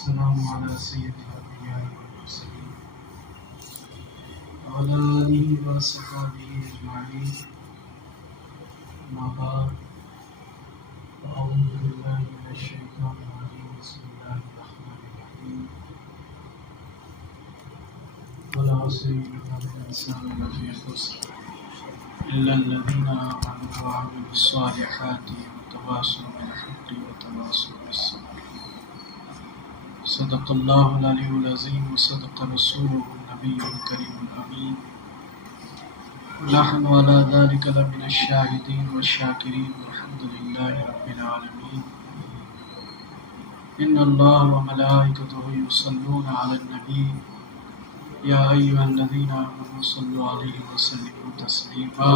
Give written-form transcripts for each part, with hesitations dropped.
والسلام على سيد الأنبياء والمرسلين وعلى آله وصحبه أجمعين. أما بعد، أعوذ بالله من الشيطان الرجيم. بسم الله الرحمن الرحيم. والعصر إن الإنسان لفي خسر إلا الذين آمنوا وعملوا الصالحات وتواصوا بالحق وتواصوا بالصبر. صدق الله العلي العظيم وصدق رسوله النبي الكريم الأمين. ونحن على ذلك لمن الشاهدين والشاكرين والحمد لله رب العالمين. إن الله وملائكته يصلون على النبي يا أيها الذين آمنوا صلوا عليه وسلموا تسليما.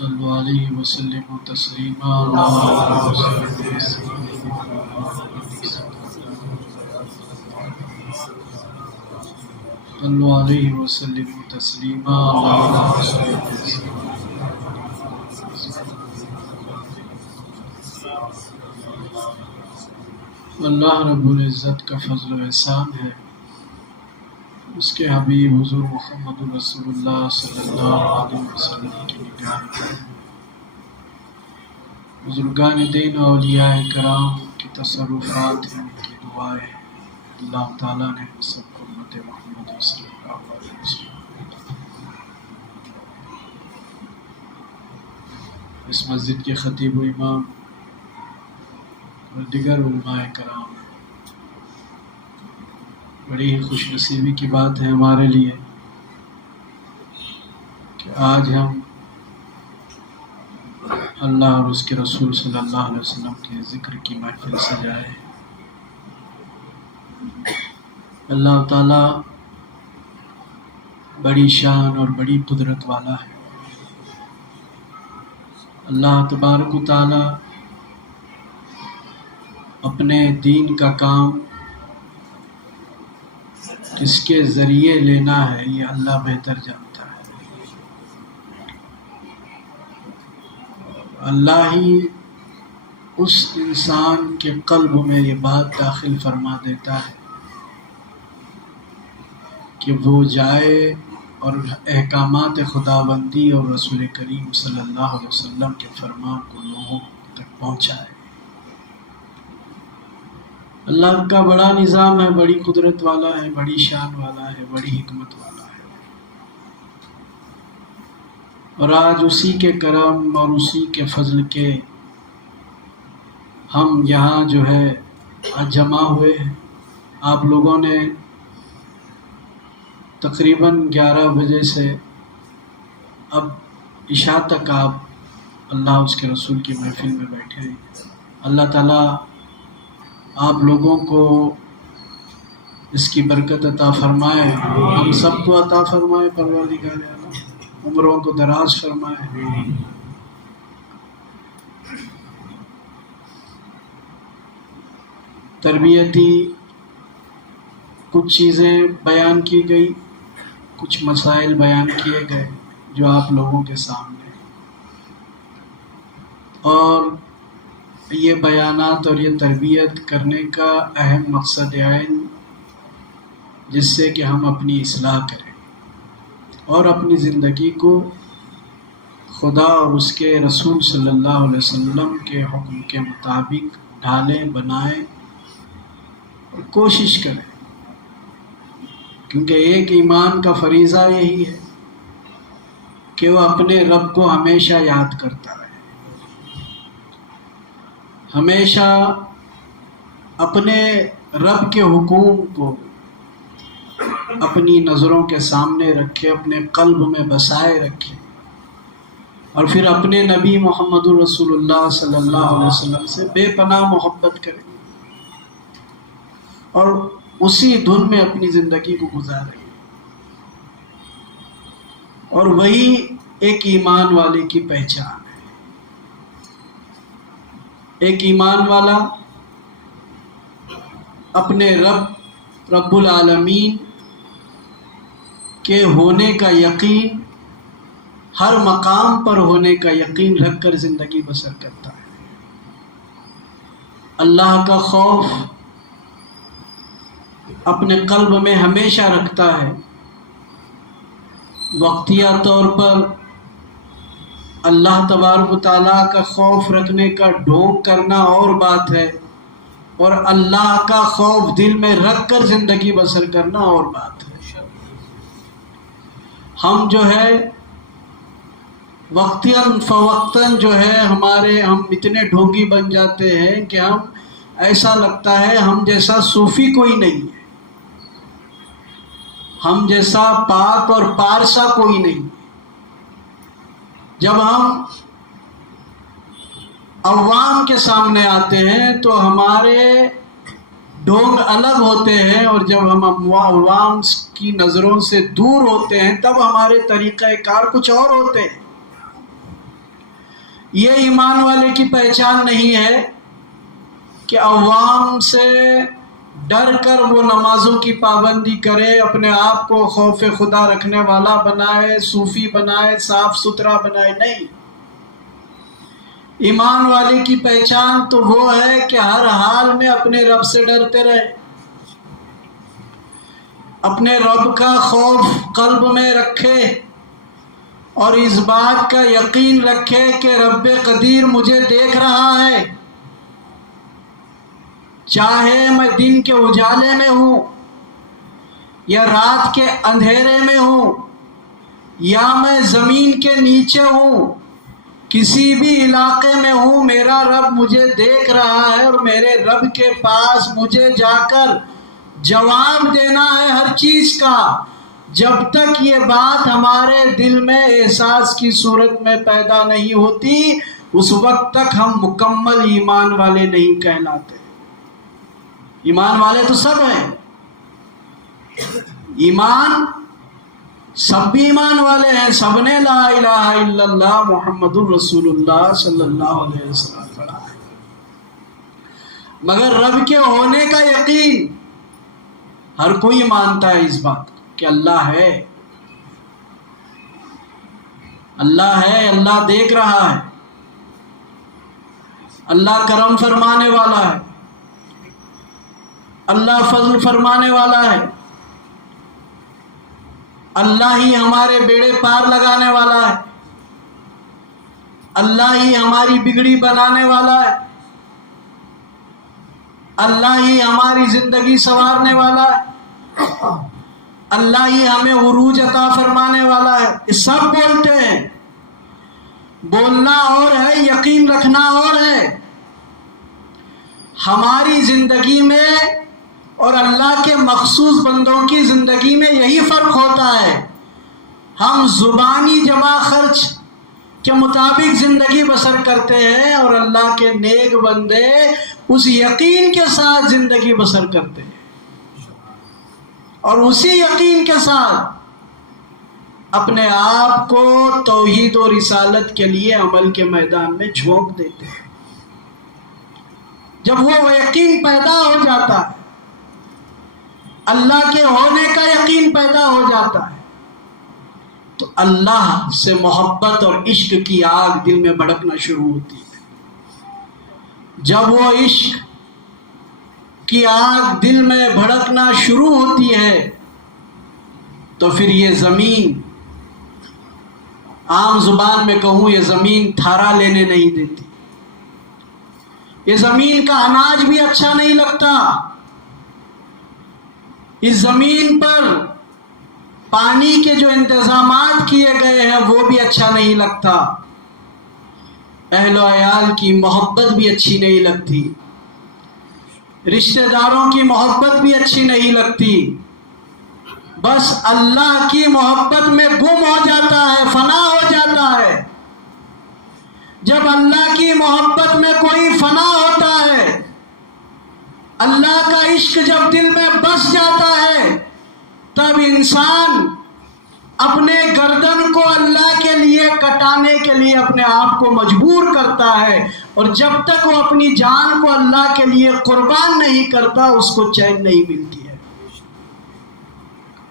صلوا عليه وسلموا تسليما. صلوا عليه وسلموا تسليما. اللہ رب العزت کا فضل و احسان ہے، اس کے حبیب حضور محمد رسول اللہ صلی اللہ علیہ وسلم کی نگاہ میں بزرگان دین اور اولیاء کرام کی تصرفات ہیں، ان کی دعائیں، اللہ تعالیٰ نے سب کو امت محمد صلی اللہ علیہ وسلم اس مسجد کے خطیب و امام اور دیگر علماء کرام، بڑی ہی خوش نصیبی کی بات ہے ہمارے لیے کہ آج ہم اللہ اور اس کے رسول صلی اللہ علیہ وسلم کے ذکر کی محفل سجائے۔ اللہ تعالیٰ بڑی شان اور بڑی قدرت والا ہے۔ اللہ تبارک و تعالیٰ اپنے دین کا کام کس کے ذریعے لینا ہے یہ اللہ بہتر جانتا ہے۔ اللہ ہی اس انسان کے قلب میں یہ بات داخل فرما دیتا ہے کہ وہ جائے اور احکامات خداوندی اور رسول کریم صلی اللہ علیہ وسلم کے فرمان کو لوگوں تک پہنچائے۔ اللہ کا بڑا نظام ہے، بڑی قدرت والا ہے، بڑی شان والا ہے، بڑی حکمت والا ہے، اور آج اسی کے کرم اور اسی کے فضل کے ہم یہاں جو ہے آج جمع ہوئے ہیں۔ آپ لوگوں نے تقریباً 11 بجے سے اب عشاء تک آپ اللہ اس کے رسول کی محفل میں بیٹھے ہیں۔ اللہ تعالیٰ آپ لوگوں کو اس کی برکت عطا فرمائے، ہم سب کو عطا فرمائے، پروردگار اعلیٰ عمروں کو دراز فرمائے۔ تربیتی کچھ چیزیں بیان کی گئی، کچھ مسائل بیان کیے گئے جو آپ لوگوں کے سامنے، اور یہ بیانات اور یہ تربیت کرنے کا اہم مقصد عین جس سے کہ ہم اپنی اصلاح کریں اور اپنی زندگی کو خدا اور اس کے رسول صلی اللہ علیہ وسلم کے حکم کے مطابق ڈھالیں، بنائیں اور کوشش کریں، کیونکہ ایک ایمان کا فریضہ یہی ہے کہ وہ اپنے رب کو ہمیشہ یاد کرتا رہے، ہمیشہ اپنے رب کے حکم کو اپنی نظروں کے سامنے رکھے، اپنے قلب میں بسائے رکھے، اور پھر اپنے نبی محمد رسول اللہ صلی اللہ علیہ وسلم سے بے پناہ محبت کرے اور اسی دھن میں اپنی زندگی کو گزارے، اور وہی ایک ایمان والے کی پہچان ہے۔ ایک ایمان والا اپنے رب العالمین کے ہونے کا یقین ہر مقام پر ہونے کا یقین رکھ کر زندگی بسر کرتا ہے، اللہ کا خوف اپنے قلب میں ہمیشہ رکھتا ہے۔ وقتیہ طور پر اللہ تبارک و تعالیٰ کا خوف رکھنے کا ڈھونگ کرنا اور بات ہے، اور اللہ کا خوف دل میں رکھ کر زندگی بسر کرنا اور بات ہے۔ ہم جو ہے وقتاً فوقتاً جو ہے ہم اتنے ڈھونگی بن جاتے ہیں کہ ہم ایسا لگتا ہے ہم جیسا صوفی کوئی نہیں ہے، ہم جیسا پاک اور پارسا کوئی نہیں۔ جب ہم عوام کے سامنے آتے ہیں تو ہمارے ڈھونگ الگ ہوتے ہیں، اور جب ہم عوام کی نظروں سے دور ہوتے ہیں تب ہمارے طریقہ کار کچھ اور ہوتے ہیں۔ یہ ایمان والے کی پہچان نہیں ہے کہ عوام سے ڈر کر وہ نمازوں کی پابندی کرے، اپنے آپ کو خوف خدا رکھنے والا بنائے، صوفی بنائے، صاف ستھرا بنائے۔ نہیں، ایمان والے کی پہچان تو وہ ہے کہ ہر حال میں اپنے رب سے ڈرتے رہے، اپنے رب کا خوف قلب میں رکھے، اور اس بات کا یقین رکھے کہ رب قدیر مجھے دیکھ رہا ہے، چاہے میں دن کے اجالے میں ہوں یا رات کے اندھیرے میں ہوں یا میں زمین کے نیچے ہوں، کسی بھی علاقے میں ہوں، میرا رب مجھے دیکھ رہا ہے، اور میرے رب کے پاس مجھے جا کر جواب دینا ہے ہر چیز کا۔ جب تک یہ بات ہمارے دل میں احساس کی صورت میں پیدا نہیں ہوتی، اس وقت تک ہم مکمل ایمان والے نہیں کہلاتے۔ ایمان والے تو سب ہیں، ایمان سب بھی ایمان والے ہیں، سب نے لا الہ الا اللہ محمد الرسول اللہ صلی اللہ علیہ وسلم پڑھا ہے، مگر رب کے ہونے کا یقین ہر کوئی مانتا ہے اس بات کہ اللہ ہے، اللہ ہے، اللہ دیکھ رہا ہے، اللہ کرم فرمانے والا ہے، اللہ فضل فرمانے والا ہے، اللہ ہی ہمارے بیڑے پار لگانے والا ہے، اللہ ہی ہماری بگڑی بنانے والا ہے، اللہ ہی ہماری زندگی سنوارنے والا ہے، اللہ ہی ہمیں عروج عطا فرمانے والا ہے۔ یہ سب بولتے ہیں، بولنا اور ہے، یقین رکھنا اور ہے۔ ہماری زندگی میں اور اللہ کے مخصوص بندوں کی زندگی میں یہی فرق ہوتا ہے، ہم زبانی جمع خرچ کے مطابق زندگی بسر کرتے ہیں، اور اللہ کے نیک بندے اس یقین کے ساتھ زندگی بسر کرتے ہیں، اور اسی یقین کے ساتھ اپنے آپ کو توحید و رسالت کے لیے عمل کے میدان میں جھونک دیتے ہیں۔ جب وہ یقین پیدا ہو جاتا ہے، اللہ کے ہونے کا یقین پیدا ہو جاتا ہے، تو اللہ سے محبت اور عشق کی آگ دل میں بھڑکنا شروع ہوتی ہے۔ جب وہ عشق کی آگ دل میں بھڑکنا شروع ہوتی ہے تو پھر یہ زمین، عام زبان میں کہوں، یہ زمین تھارا لینے نہیں دیتی، یہ زمین کا اناج بھی اچھا نہیں لگتا، اس زمین پر پانی کے جو انتظامات کیے گئے ہیں وہ بھی اچھا نہیں لگتا، اہل و عیال کی محبت بھی اچھی نہیں لگتی، رشتہ داروں کی محبت بھی اچھی نہیں لگتی، بس اللہ کی محبت میں گم ہو جاتا ہے، فنا ہو جاتا ہے۔ جب اللہ کی محبت میں کوئی فنا ہوتا ہے، اللہ کا عشق جب دل میں بس جاتا ہے، تب انسان اپنے گردن کو اللہ کے لیے کٹانے کے لیے اپنے آپ کو مجبور کرتا ہے، اور جب تک وہ اپنی جان کو اللہ کے لیے قربان نہیں کرتا اس کو چین نہیں ملتی ہے۔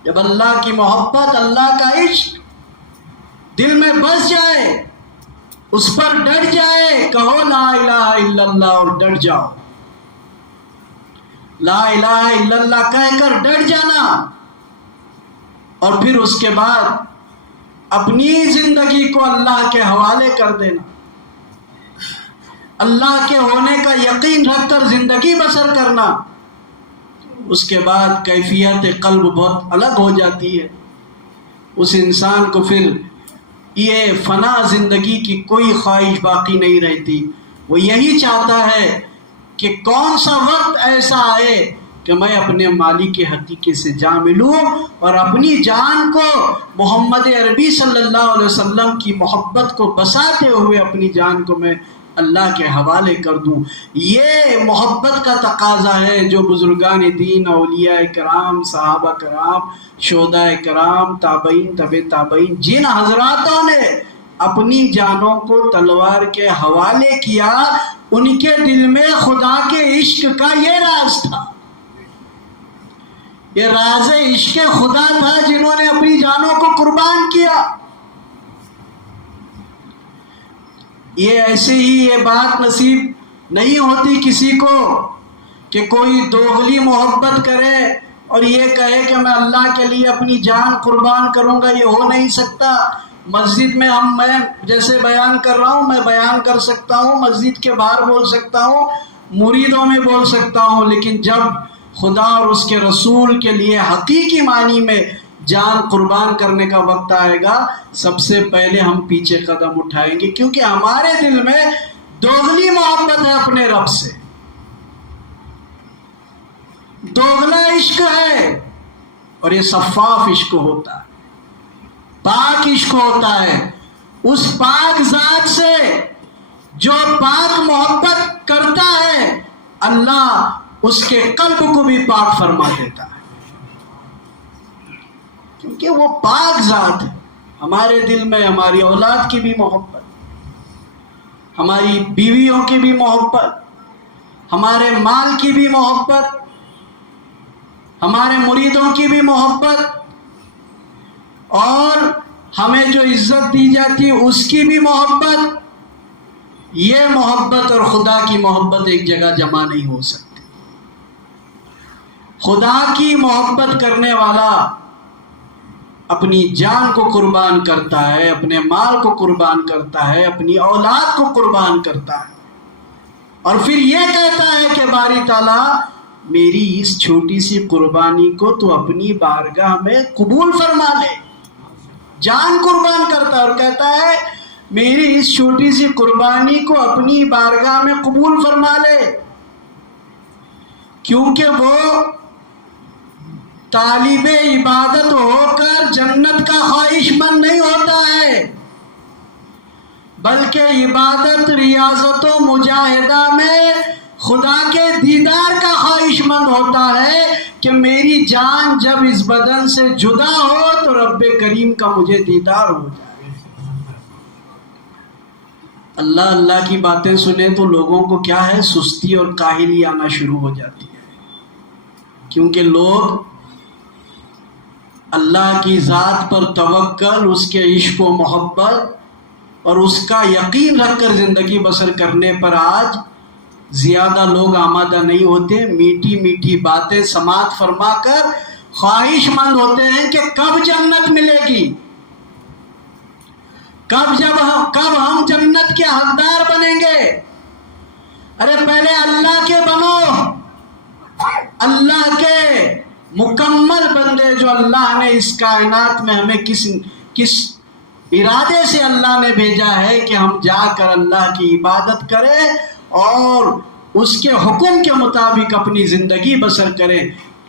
جب اللہ کی محبت، اللہ کا عشق دل میں بس جائے، اس پر ڈٹ جائے، کہو لا الہ الا اللہ اور ڈٹ جاؤ، لا الہ الا اللہ کہہ کر ڈٹ جانا، اور پھر اس کے بعد اپنی زندگی کو اللہ کے حوالے کر دینا، اللہ کے ہونے کا یقین رکھ کر زندگی بسر کرنا، اس کے بعد کیفیت قلب بہت الگ ہو جاتی ہے۔ اس انسان کو پھر یہ فنا زندگی کی کوئی خواہش باقی نہیں رہتی، وہ یہی چاہتا ہے کہ کون سا وقت ایسا آئے کہ میں اپنے مالک کے حقیقے سے جا ملوں اور اپنی جان کو محمد عربی صلی اللہ علیہ وسلم کی محبت کو بساتے ہوئے اپنی جان کو میں اللہ کے حوالے کر دوں۔ یہ محبت کا تقاضا ہے جو بزرگان دین، اولیاء کرام، صحابہ کرام، شہداء کرام، تابعین، تبع تابعین، جن حضراتوں نے اپنی جانوں کو تلوار کے حوالے کیا، ان کے دل میں خدا کے عشق کا یہ راز تھا، یہ راز عشق خدا تھا، جنہوں نے اپنی جانوں کو قربان کیا۔ یہ ایسے ہی یہ بات نصیب نہیں ہوتی کسی کو کہ کوئی دوغلی محبت کرے اور یہ کہے کہ میں اللہ کے لیے اپنی جان قربان کروں گا، یہ ہو نہیں سکتا۔ مسجد میں میں جیسے بیان کر رہا ہوں، میں بیان کر سکتا ہوں، مسجد کے باہر بول سکتا ہوں، مریدوں میں بول سکتا ہوں، لیکن جب خدا اور اس کے رسول کے لیے حقیقی معنی میں جان قربان کرنے کا وقت آئے گا، سب سے پہلے ہم پیچھے قدم اٹھائیں گے، کیونکہ ہمارے دل میں دوغلی محبت ہے اپنے رب سے، دوغلا عشق ہے، اور یہ صفاف عشق ہوتا ہے، پاک عشق ہوتا ہے اس پاک ذات سے جو پاک محبت کرتا ہے، اللہ اس کے قلب کو بھی پاک فرما دیتا ہے، کیونکہ وہ پاک ذات ہے۔ ہمارے دل میں ہماری اولاد کی بھی محبت، ہماری بیویوں کی بھی محبت، ہمارے مال کی بھی محبت، ہمارے مریدوں کی بھی محبت، اور ہمیں جو عزت دی جاتی ہے اس کی بھی محبت، یہ محبت اور خدا کی محبت ایک جگہ جمع نہیں ہو سکتی۔ خدا کی محبت کرنے والا اپنی جان کو قربان کرتا ہے، اپنے مال کو قربان کرتا ہے، اپنی اولاد کو قربان کرتا ہے، اور پھر یہ کہتا ہے کہ باری تعالیٰ میری اس چھوٹی سی قربانی کو تو اپنی بارگاہ میں قبول فرما لے۔ جان قربان کرتا ہے اور کہتا ہے میری اس چھوٹی سی قربانی کو اپنی بارگاہ میں قبول فرما لے، کیونکہ وہ طالب عبادت ہو کر جنت کا خواہش مند نہیں ہوتا ہے، بلکہ عبادت، ریاضت و مجاہدہ میں خدا کے دیدار کا خواہش مند ہوتا ہے کہ میری جان جب اس بدن سے جدا ہو تو رب کریم کا مجھے دیدار ہو جائے۔ اللہ اللہ کی باتیں سنیں تو لوگوں کو کیا ہے، سستی اور کاہلی آنا شروع ہو جاتی ہے، کیونکہ لوگ اللہ کی ذات پر توکل، اس کے عشق و محبت اور اس کا یقین رکھ کر زندگی بسر کرنے پر آج زیادہ لوگ آمادہ نہیں ہوتے۔ میٹھی میٹھی باتیں سماعت فرما کر خواہش مند ہوتے ہیں کہ کب جنت ملے گی، کب ہم جنت کے حقدار بنیں گے۔ ارے پہلے اللہ کے بنو، اللہ کے مکمل بندے، جو اللہ نے اس کائنات میں ہمیں کس ارادے سے اللہ نے بھیجا ہے کہ ہم جا کر اللہ کی عبادت کریں اور اس کے حکم کے مطابق اپنی زندگی بسر کریں،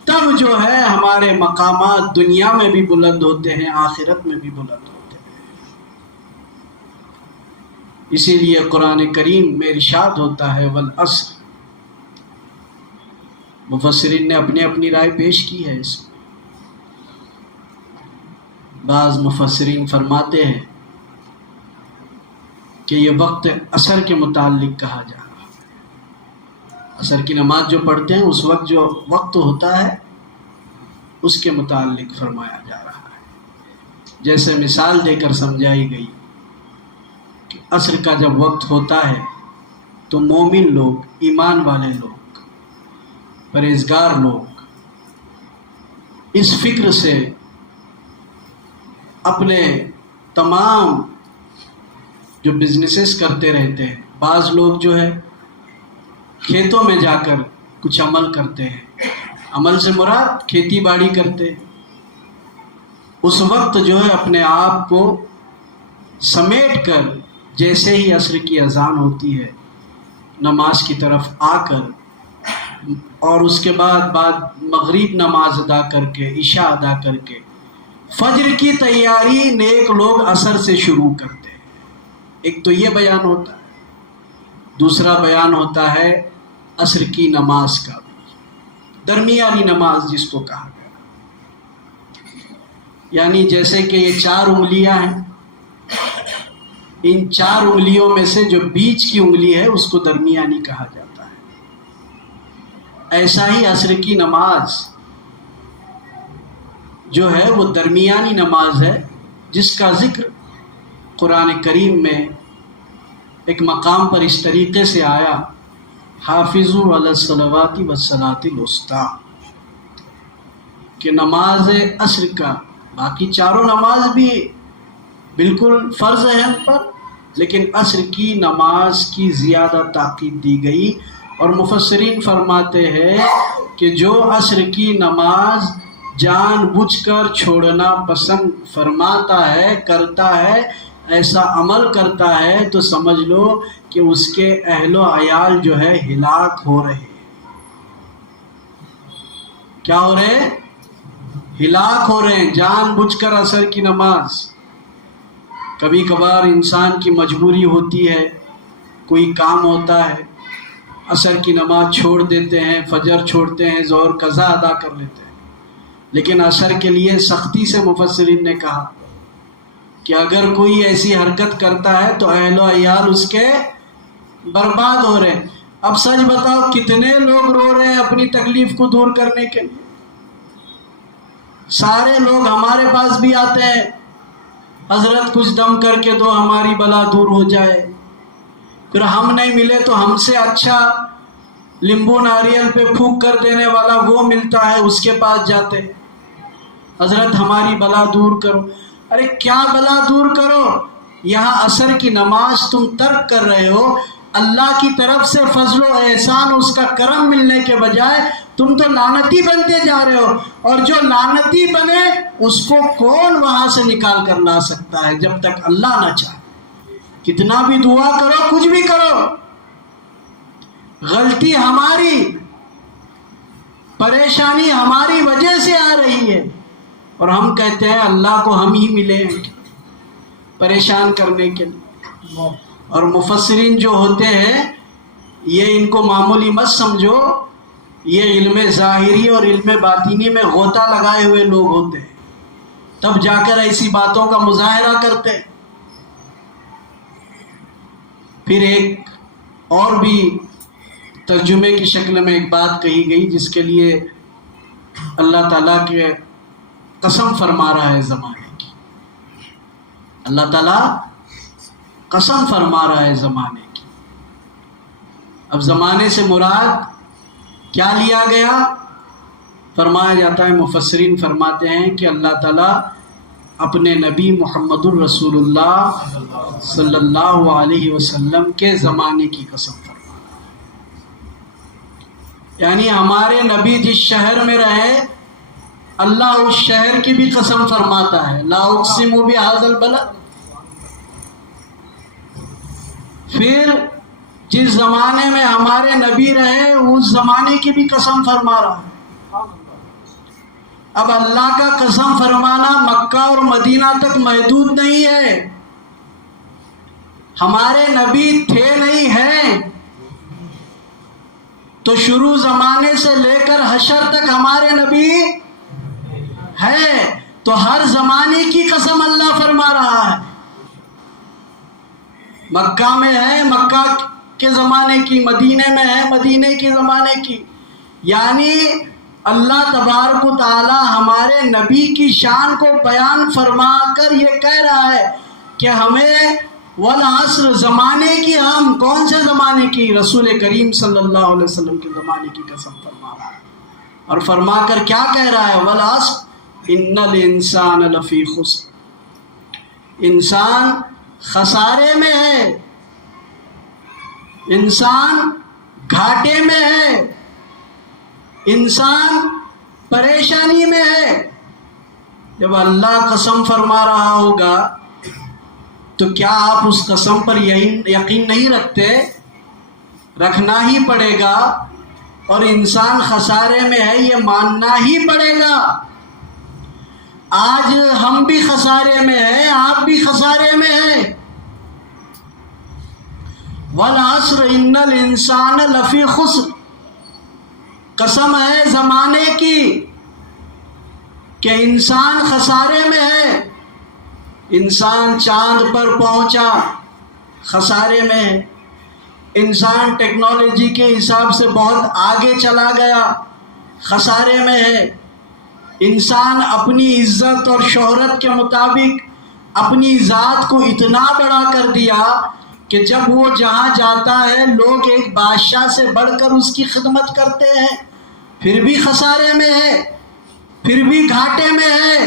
تب جو ہے ہمارے مقامات دنیا میں بھی بلند ہوتے ہیں، آخرت میں بھی بلند ہوتے ہیں۔ اسی لیے قرآن کریم میں ارشاد ہوتا ہے والعصر۔ مفسرین نے اپنی اپنی رائے پیش کی ہے اس میں۔ بعض مفسرین فرماتے ہیں کہ یہ وقت عصر کے متعلق کہا جا رہا ہے، عصر کی نماز جو پڑھتے ہیں اس وقت جو وقت ہوتا ہے اس کے متعلق فرمایا جا رہا ہے۔ جیسے مثال دے کر سمجھائی گئی کہ عصر کا جب وقت ہوتا ہے تو مومن لوگ، ایمان والے لوگ، پرہیزگار لوگ اس فکر سے اپنے تمام جو بزنسز کرتے رہتے ہیں. بعض لوگ جو ہے کھیتوں میں جا کر کچھ عمل کرتے ہیں، عمل سے مراد کھیتی باڑی کرتے ہیں. اس وقت جو ہے اپنے آپ کو سمیٹ کر جیسے ہی عصر کی اذان ہوتی ہے نماز کی طرف آ کر، اور اس کے بعد مغرب نماز ادا کر کے، عشاء ادا کر کے فجر کی تیاری نیک لوگ عصر سے شروع کرتے ہیں. ایک تو یہ بیان ہوتا ہے. دوسرا بیان ہوتا ہے عصر کی نماز کا بھی، درمیانی نماز جس کو کہا گیا. یعنی جیسے کہ یہ 4 انگلیاں ہیں، ان 4 انگلیوں میں سے جو بیچ کی انگلی ہے اس کو درمیانی کہا جاتا ہے. ایسا ہی عصر کی نماز جو ہے وہ درمیانی نماز ہے، جس کا ذکر قرآن کریم میں ایک مقام پر اس طریقے سے آیا، حافظوا علی الصلوات والصلاۃ الوسطیٰ، کہ نماز عصر کا، باقی چاروں نماز بھی بالکل فرض ہے ہم پر، لیکن عصر کی نماز کی زیادہ تاکید دی گئی. اور مفسرین فرماتے ہیں کہ جو عصر کی نماز جان بوجھ کر چھوڑنا پسند فرماتا ہے، کرتا ہے، ایسا عمل کرتا ہے، تو سمجھ لو کہ اس کے اہل و عیال جو ہے ہلاک ہو رہے ہیں. کیا ہو رہے ہیں؟ ہلاک ہو رہے ہیں جان بوجھ کر عصر کی نماز. کبھی کبھار انسان کی مجبوری ہوتی ہے، کوئی کام ہوتا ہے، عصر کی نماز چھوڑ دیتے ہیں، فجر چھوڑتے ہیں، ظہر قضا ادا کر لیتے ہیں. لیکن عصر کے لیے سختی سے مفسرین نے کہا کہ اگر کوئی ایسی حرکت کرتا ہے تو اہل و عیال اس کے برباد ہو رہے ہیں. اب سچ بتاؤ کتنے لوگ رو رہے ہیں اپنی تکلیف کو دور کرنے کے لیے. سارے لوگ ہمارے پاس بھی آتے ہیں، حضرت کچھ دم کر کے دو ہماری بلا دور ہو جائے. پھر ہم نہیں ملے تو ہم سے اچھا لیمبو ناریل پہ پھونک کر دینے والا وہ ملتا ہے، اس کے پاس جاتے ہیں، حضرت ہماری بلا دور کرو. ارے کیا بلا دور کرو؟ یہاں عصر کی نماز تم ترک کر رہے ہو. اللہ کی طرف سے فضل و احسان، اس کا کرم ملنے کے بجائے تم تو لعنتی بنتے جا رہے ہو. اور جو لعنتی بنے اس کو کون وہاں سے نکال کر لا سکتا ہے جب تک اللہ نہ چاہے. کتنا بھی دعا کرو، کچھ بھی کرو، غلطی ہماری، پریشانی ہماری وجہ سے آ رہی ہے، اور ہم کہتے ہیں اللہ کو ہم ہی ملے ہیں پریشان کرنے کے لیے. اور مفسرین جو ہوتے ہیں یہ ان کو معمولی مت سمجھو، یہ علم ظاہری اور علم باطنی میں غوطہ لگائے ہوئے لوگ ہوتے ہیں، تب جا کر ایسی باتوں کا مظاہرہ کرتے ہیں. پھر ایک اور بھی ترجمے کی شکل میں ایک بات کہی گئی جس کے لیے اللہ تعالیٰ کے قسم فرما رہا ہے زمانے کی. اللہ تعالیٰ قسم فرما رہا ہے زمانے کی. اب زمانے سے مراد کیا لیا گیا؟ فرمایا جاتا ہے، مفسرین فرماتے ہیں کہ اللہ تعالیٰ اپنے نبی محمد الرسول اللہ صلی اللہ علیہ وسلم کے زمانے کی قسم فرما رہا ہے. یعنی ہمارے نبی جس شہر میں رہے اللہ اس شہر کی بھی قسم فرماتا ہے، لا اقسم بہذا البلد. پھر جس زمانے میں ہمارے نبی رہے اس زمانے کی بھی قسم فرما رہا ہے. اب اللہ کا قسم فرمانا مکہ اور مدینہ تک محدود نہیں ہے. ہمارے نبی تھے نہیں ہیں تو شروع زمانے سے لے کر حشر تک ہمارے نبی ہے، تو ہر زمانے کی قسم اللہ فرما رہا ہے. مکہ میں ہے مکہ کے زمانے کی، مدینے میں ہے مدینے کے زمانے کی. یعنی اللہ تبارک و تعالی ہمارے نبی کی شان کو بیان فرما کر یہ کہہ رہا ہے کہ ہمیں والعصر زمانے کی، ہم کون سے زمانے کی؟ رسول کریم صلی اللہ علیہ وسلم کے زمانے کی قسم فرما رہا ہے، اور فرما کر کیا کہہ رہا ہے؟ والعصر ان الانسان لفی خسر، انسان خسارے میں ہے، انسان گھاٹے میں ہے، انسان پریشانی میں ہے۔ جب اللہ قسم فرما رہا ہوگا تو کیا آپ اس قسم پر یقین نہیں رکھتے؟ رکھنا ہی پڑے گا، اور انسان خسارے میں ہے یہ ماننا ہی پڑے گا۔ آج ہم بھی خسارے میں ہیں، آپ بھی خسارے میں ہیں۔ والعصر ان الانسان لفی خسر، قسم ہے زمانے کی کہ انسان خسارے میں ہے۔ انسان چاند پر پہنچا، خسارے میں ہے۔ انسان ٹیکنالوجی کے حساب سے بہت آگے چلا گیا، خسارے میں ہے۔ انسان اپنی عزت اور شہرت کے مطابق اپنی ذات کو اتنا بڑا کر دیا کہ جب وہ جہاں جاتا ہے لوگ ایک بادشاہ سے بڑھ کر اس کی خدمت کرتے ہیں، پھر بھی خسارے میں ہے، پھر بھی گھاٹے میں ہے۔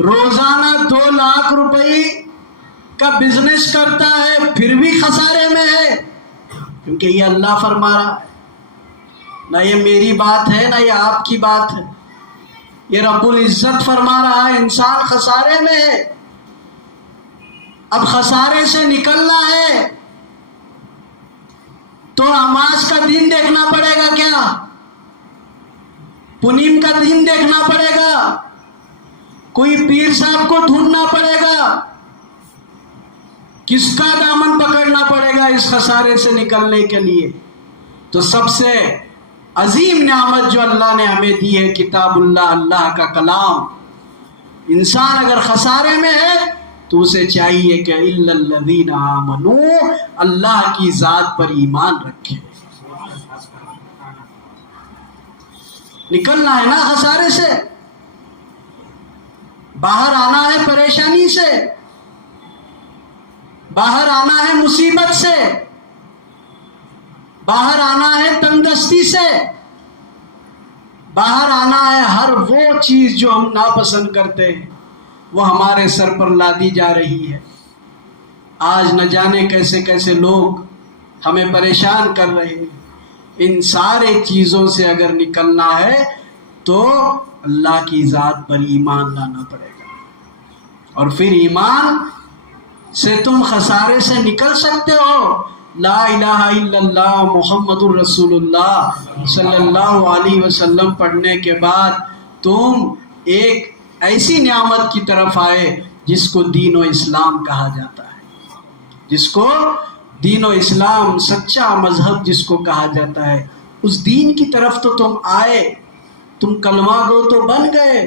روزانہ 2 لاکھ روپے کا بزنس کرتا ہے، پھر بھی خسارے میں ہے، کیونکہ یہ اللہ فرما رہا ہے، نہ یہ میری بات ہے نہ یہ آپ کی بات ہے، یہ رب العزت فرما رہا ہے۔ انسان خسارے میں ہے۔ اب خسارے سے نکلنا ہے تو نماز کا دن دیکھنا پڑے گا، کیا پنیم کا دن دیکھنا پڑے گا، کوئی پیر صاحب کو ڈھونڈنا پڑے گا، کس کا دامن پکڑنا پڑے گا اس خسارے سے نکلنے کے لیے؟ تو سب سے عظیم نعمت جو اللہ نے ہمیں دی ہے کتاب اللہ، اللہ کا کلام۔ انسان اگر خسارے میں ہے تو اسے چاہیے کہ الا الذین آمنوا، اللہ کی ذات پر ایمان رکھے۔ نکلنا ہے نا خسارے سے، باہر آنا ہے پریشانی سے، باہر آنا ہے مصیبت سے، باہر آنا ہے تنگدستی سے، باہر آنا ہے ہر وہ چیز جو ہم ناپسند کرتے ہیں وہ ہمارے سر پر لادی جا رہی ہے۔ آج نہ جانے کیسے کیسے لوگ ہمیں پریشان کر رہے ہیں۔ ان سارے چیزوں سے اگر نکلنا ہے تو اللہ کی ذات پر ایمان لانا پڑے گا، اور پھر ایمان سے تم خسارے سے نکل سکتے ہو۔ لا الہ الا اللہ محمد الرسول اللہ صلی اللہ علیہ وسلم پڑھنے کے بعد تم ایک ایسی نعمت کی طرف آئے جس کو دین و اسلام کہا جاتا ہے، جس کو دین و اسلام، سچا مذہب جس کو کہا جاتا ہے، اس دین کی طرف تو تم آئے، تم کلمہ گو تو بن گئے،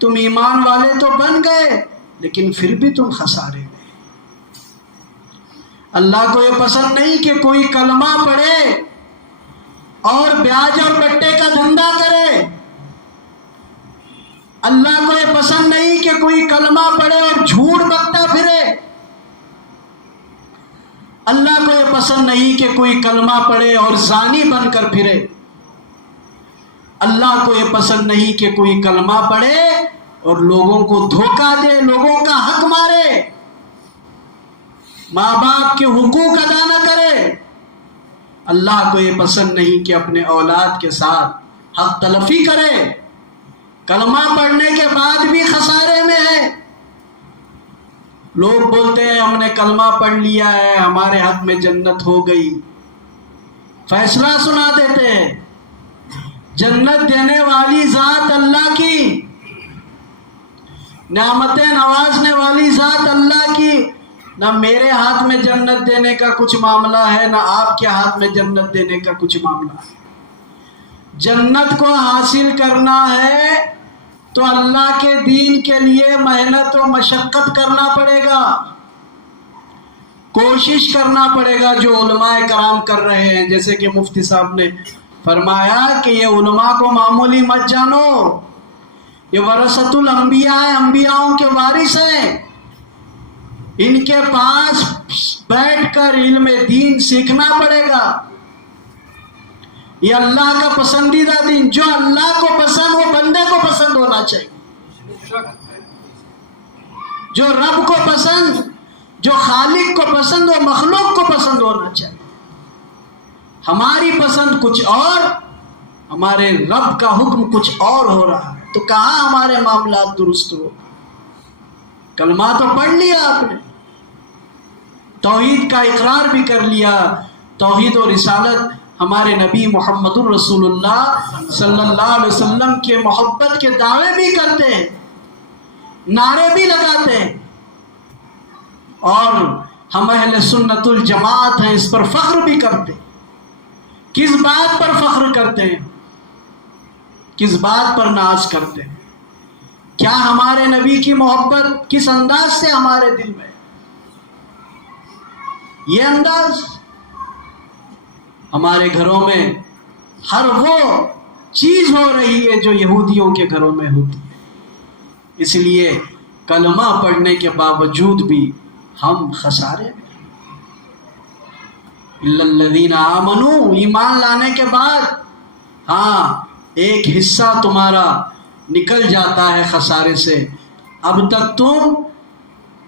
تم ایمان والے تو بن گئے، لیکن پھر بھی تم خسارے میں۔ اللہ کو یہ پسند نہیں کہ کوئی کلمہ پڑھے اور بیاج اور بٹے کا دھندا کرے۔ اللہ کو یہ پسند نہیں کہ کوئی کلمہ پڑھے اور جھوٹ بکتا پھرے۔ اللہ کو یہ پسند نہیں کہ کوئی کلمہ پڑھے اور زانی بن کر پھرے۔ اللہ کو یہ پسند نہیں کہ کوئی کلمہ پڑھے اور لوگوں کو دھوکہ دے، لوگوں کا حق مارے، ماں باپ کے حقوق ادا نہ کرے۔ اللہ کو یہ پسند نہیں کہ اپنے اولاد کے ساتھ حق تلفی کرے۔ کلمہ پڑھنے کے بعد بھی خسارے میں ہے۔ لوگ بولتے ہیں ہم نے کلمہ پڑھ لیا ہے، ہمارے حق میں جنت ہو گئی، فیصلہ سنا دیتے ہیں۔ جنت دینے والی ذات اللہ کی، نعمتیں نوازنے والی ذات اللہ کی، نہ میرے ہاتھ میں جنت دینے کا کچھ معاملہ ہے، نہ آپ کے ہاتھ میں جنت دینے کا کچھ معاملہ ہے۔ جنت کو حاصل کرنا ہے تو اللہ کے دین کے لیے محنت و مشقت کرنا پڑے گا، کوشش کرنا پڑے گا، جو علماء کرام کر رہے ہیں، جیسے کہ مفتی صاحب نے فرمایا کہ یہ علماء کو معمولی مت جانو، یہ ورثۃ الانبیاء ہیں، انبیاؤں کے وارث ہیں، ان کے پاس بیٹھ کر علم دین سیکھنا پڑے گا۔ یہ اللہ کا پسندیدہ دین، جو اللہ کو پسند وہ بندے کو پسند ہونا چاہیے، جو رب کو پسند، جو خالق کو پسند وہ مخلوق کو پسند ہونا چاہیے۔ ہماری پسند کچھ اور، ہمارے رب کا حکم کچھ اور ہو رہا ہے، تو کہاں ہمارے معاملات درست ہو؟ کلمہ تو پڑھ لیا آپ نے، توحید کا اقرار بھی کر لیا، توحید و رسالت ہمارے نبی محمد الرسول اللہ صلی اللہ علیہ وسلم کے محبت کے دعوے بھی کرتے ہیں، نعرے بھی لگاتے ہیں، اور ہم اہل سنت الجماعت ہیں، اس پر فخر بھی کرتے ہیں۔ کس بات پر فخر کرتے ہیں؟ کس بات پر ناز کرتے ہیں؟ کیا ہمارے نبی کی محبت کس انداز سے ہمارے دل میں؟ یہ انداز ہمارے گھروں میں ہر وہ چیز ہو رہی ہے جو یہودیوں کے گھروں میں ہوتی ہے، اس لیے کلمہ پڑھنے کے باوجود بھی ہم خسارے میں۔ الا الذین آمنوا، ایمان لانے کے بعد ہاں ایک حصہ تمہارا نکل جاتا ہے خسارے سے۔ اب تک تم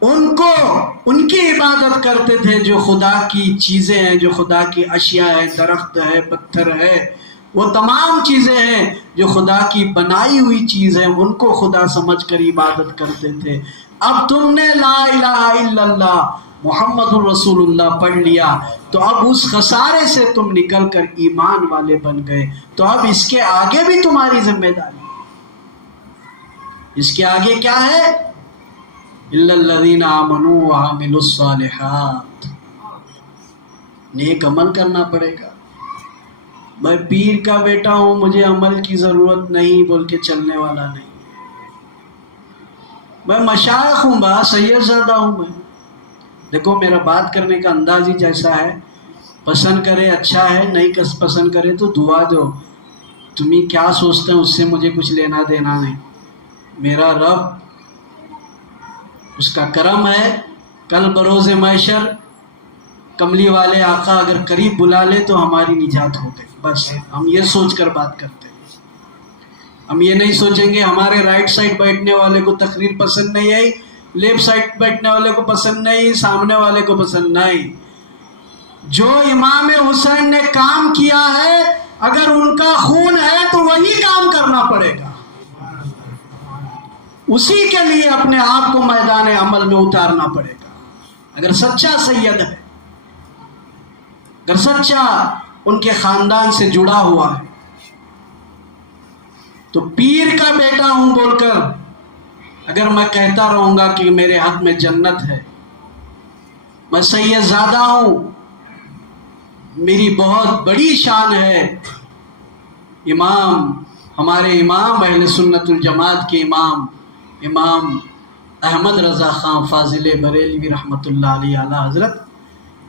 ان کی عبادت کرتے تھے جو خدا کی چیزیں ہیں، جو خدا کی اشیاء ہیں، درخت ہے، پتھر ہے، وہ تمام چیزیں ہیں جو خدا کی بنائی ہوئی چیز ہیں، ان کو خدا سمجھ کر عبادت کرتے تھے۔ اب تم نے لا الہ الا اللہ محمد الرسول اللہ پڑھ لیا، تو اب اس خسارے سے تم نکل کر ایمان والے بن گئے، تو اب اس کے آگے بھی تمہاری ذمہ داری ہے۔ اس کے آگے کیا ہے؟ الا الذین آمنوا وعملوا الصالحات، نیک عمل کرنا پڑے گا۔ میں پیر کا بیٹا ہوں، مجھے عمل کی ضرورت نہیں بول کے چلنے والا نہیں۔ میں مشائخ ہوں، با سید زادہ ہوں میں۔ دیکھو میرا بات کرنے کا انداز ہی جیسا ہے، پسند کرے اچھا ہے، نہیں پسند کرے تو دعا دو، تمہیں کیا سوچتے ہیں اس سے مجھے کچھ لینا دینا نہیں۔ میرا رب، اس کا کرم ہے، کل بروز محشر کملی والے آقا اگر قریب بلا لے تو ہماری نجات ہو گئی۔ بس ہم یہ سوچ کر بات کرتے ہیں، ہم یہ نہیں سوچیں گے ہمارے رائٹ سائڈ بیٹھنے والے کو تقریر پسند نہیں آئی، لیفٹ سائڈ بیٹھنے والے کو پسند نہیں، سامنے والے کو پسند نہیں۔ جو امام حسین نے کام کیا ہے، اگر ان کا خون ہے تو وہی کام کرنا پڑے گا، اسی کے لیے اپنے آپ کو میدان عمل میں اتارنا پڑے گا۔ اگر سچا سید ہے، اگر سچا ان کے خاندان سے جڑا ہوا ہے، تو پیر کا بیٹا ہوں بول کر اگر میں کہتا رہوں گا کہ میرے حق میں جنت ہے، میں سید زادہ ہوں، میری بہت بڑی شان ہے، امام، ہمارے امام اہل سنت الجماعت کے امام احمد رضا خان فاضل بریلوی رحمۃ اللہ علیہ اعلیٰ حضرت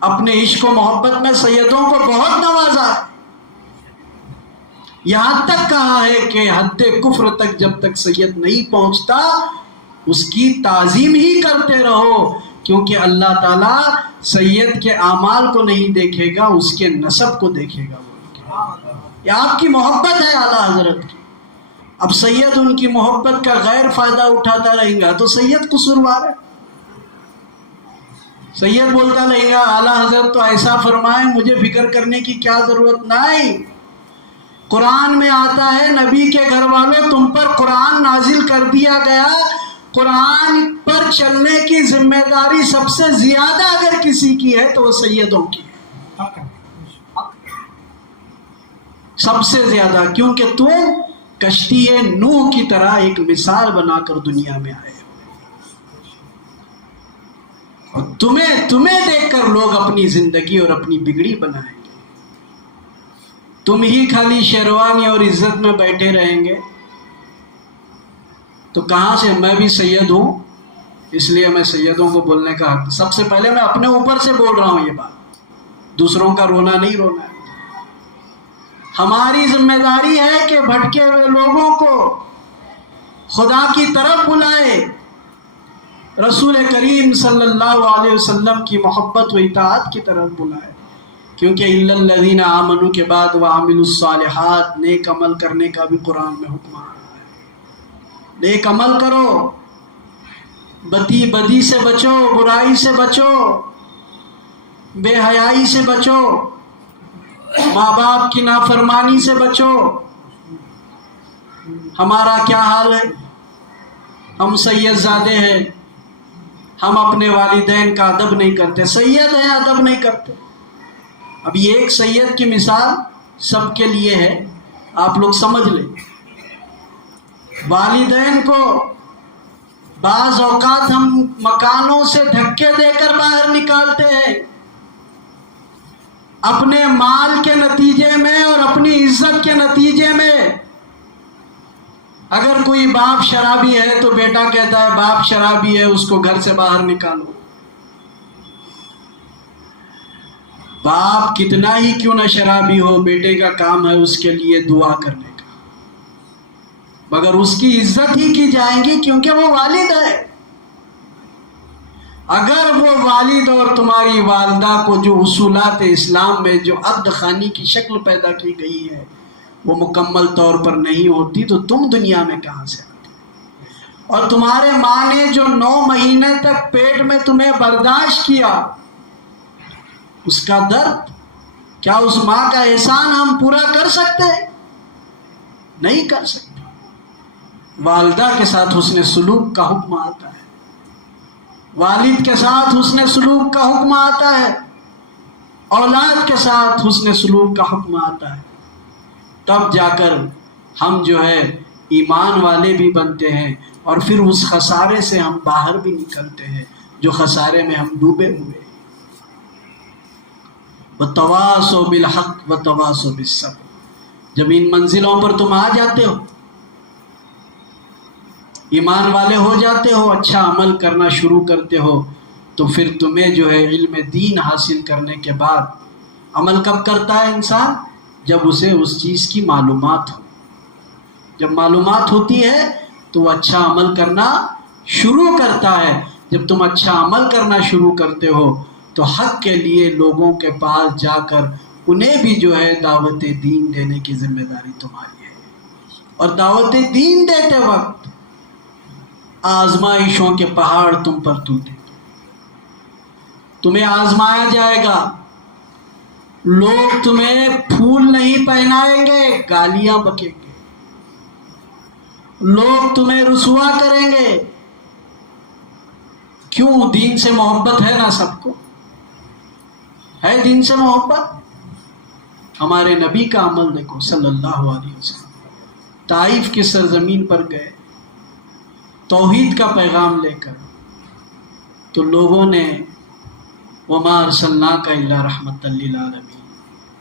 اپنے عشق و محبت میں سیدوں کو بہت نوازا، یہاں تک کہا ہے کہ حد کفر تک جب تک سید نہیں پہنچتا اس کی تعظیم ہی کرتے رہو، کیونکہ اللہ تعالیٰ سید کے اعمال کو نہیں دیکھے گا، اس کے نسب کو دیکھے گا۔ یہ آپ کی محبت ہے اعلیٰ حضرت کی، اب سید ان کی محبت کا غیر فائدہ اٹھاتا رہے گا تو سید قصوروار ہے، سید بولتا رہے گا اعلیٰ حضرت تو ایسا فرمائیں، مجھے فکر کرنے کی کیا ضرورت نہیں۔ قرآن میں آتا ہے نبی کے گھر والوں تم پر قرآن نازل کر دیا گیا، قرآن پر چلنے کی ذمہ داری سب سے زیادہ اگر کسی کی ہے تو وہ سیدوں کی ہے، سب سے زیادہ، کیونکہ تم کشتی نوح کی طرح ایک مثال بنا کر دنیا میں آئے اور تمہیں دیکھ کر لوگ اپنی زندگی اور اپنی بگڑی بنائیں گے، تم ہی خالی شیروانی اور عزت میں بیٹھے رہیں گے تو کہاں سے؟ میں بھی سید ہوں، اس لیے میں سیدوں کو بولنے کا حق، سب سے پہلے میں اپنے اوپر سے بول رہا ہوں یہ بات، دوسروں کا رونا نہیں رونا ہے۔ ہماری ذمہ داری ہے کہ بھٹکے ہوئے لوگوں کو خدا کی طرف بلائے، رسول کریم صلی اللہ علیہ وسلم کی محبت و اطاعت کی طرف بلائے، کیونکہ الا الذین آمنوا کے بعد وعملوا الصالحات نیک عمل کرنے کا بھی قرآن میں حکم آ رہا ہے۔ نیک عمل کرو، بدی سے بچو، برائی سے بچو، بے حیائی سے بچو، ماں باپ کی نافرمانی سے بچو۔ ہمارا کیا حال ہے؟ ہم سید زادے ہیں، ہم اپنے والدین کا ادب نہیں کرتے، سید ہیں ادب نہیں کرتے۔ اب یہ ایک سید کی مثال سب کے لیے ہے، آپ لوگ سمجھ لیں۔ والدین کو بعض اوقات ہم مکانوں سے دھکے دے کر باہر نکالتے ہیں، اپنے مال کے نتیجے میں اور اپنی عزت کے نتیجے میں۔ اگر کوئی باپ شرابی ہے تو بیٹا کہتا ہے باپ شرابی ہے، اس کو گھر سے باہر نکالو۔ باپ کتنا ہی کیوں نہ شرابی ہو، بیٹے کا کام ہے اس کے لیے دعا کرنے کا، مگر اس کی عزت ہی کی جائیں گی کیونکہ وہ والد ہے۔ اگر وہ والد اور تمہاری والدہ کو جو اصولات اسلام میں جو عقد خانی کی شکل پیدا کی گئی ہے وہ مکمل طور پر نہیں ہوتی تو تم دنیا میں کہاں سے آتے؟ اور تمہارے ماں نے جو 9 مہینے تک پیٹ میں تمہیں برداشت کیا، اس کا درد، کیا اس ماں کا احسان ہم پورا کر سکتے؟ نہیں کر سکتے۔ والدہ کے ساتھ حسن سلوک کا حکم آتا ہے، والد کے ساتھ حسن سلوک کا حکم آتا ہے، اولاد کے ساتھ حسن سلوک کا حکم آتا ہے، تب جا کر ہم جو ہے ایمان والے بھی بنتے ہیں، اور پھر اس خسارے سے ہم باہر بھی نکلتے ہیں جو خسارے میں ہم ڈوبے ہوئے۔ وَتَوَاصَوْا بِالْحَقِّ وَتَوَاصَوْا بِالصَّبْرِ، جب ان منزلوں پر تم آ جاتے ہو، ایمان والے ہو جاتے ہو، اچھا عمل کرنا شروع کرتے ہو، تو پھر تمہیں جو ہے علم دین حاصل کرنے کے بعد عمل کب کرتا ہے انسان؟ جب اسے اس چیز کی معلومات ہو۔ جب معلومات ہوتی ہے تو وہ اچھا عمل کرنا شروع کرتا ہے۔ جب تم اچھا عمل کرنا شروع کرتے ہو تو حق کے لیے لوگوں کے پاس جا کر انہیں بھی جو ہے دعوت دین دینے کی ذمہ داری تمہاری ہے۔ اور دعوت دین دیتے وقت آزمائشوں کے پہاڑ تم پر ٹوٹیں گے، تمہیں آزمایا جائے گا، لوگ تمہیں پھول نہیں پہنائیں گے، گالیاں بکیں گے، لوگ تمہیں رسوا کریں گے۔ کیوں؟ دین سے محبت ہے نا سب کو، ہے دین سے محبت۔ ہمارے نبی کا عمل دیکھو صلی اللہ علیہ وسلم، طائف کی سرزمین پر گئے توحید کا پیغام لے کر، تو لوگوں نے وَمَا أَرْسَلْنَاكَ إِلَّا رَحْمَةً لِّلْعَالَمِينَ،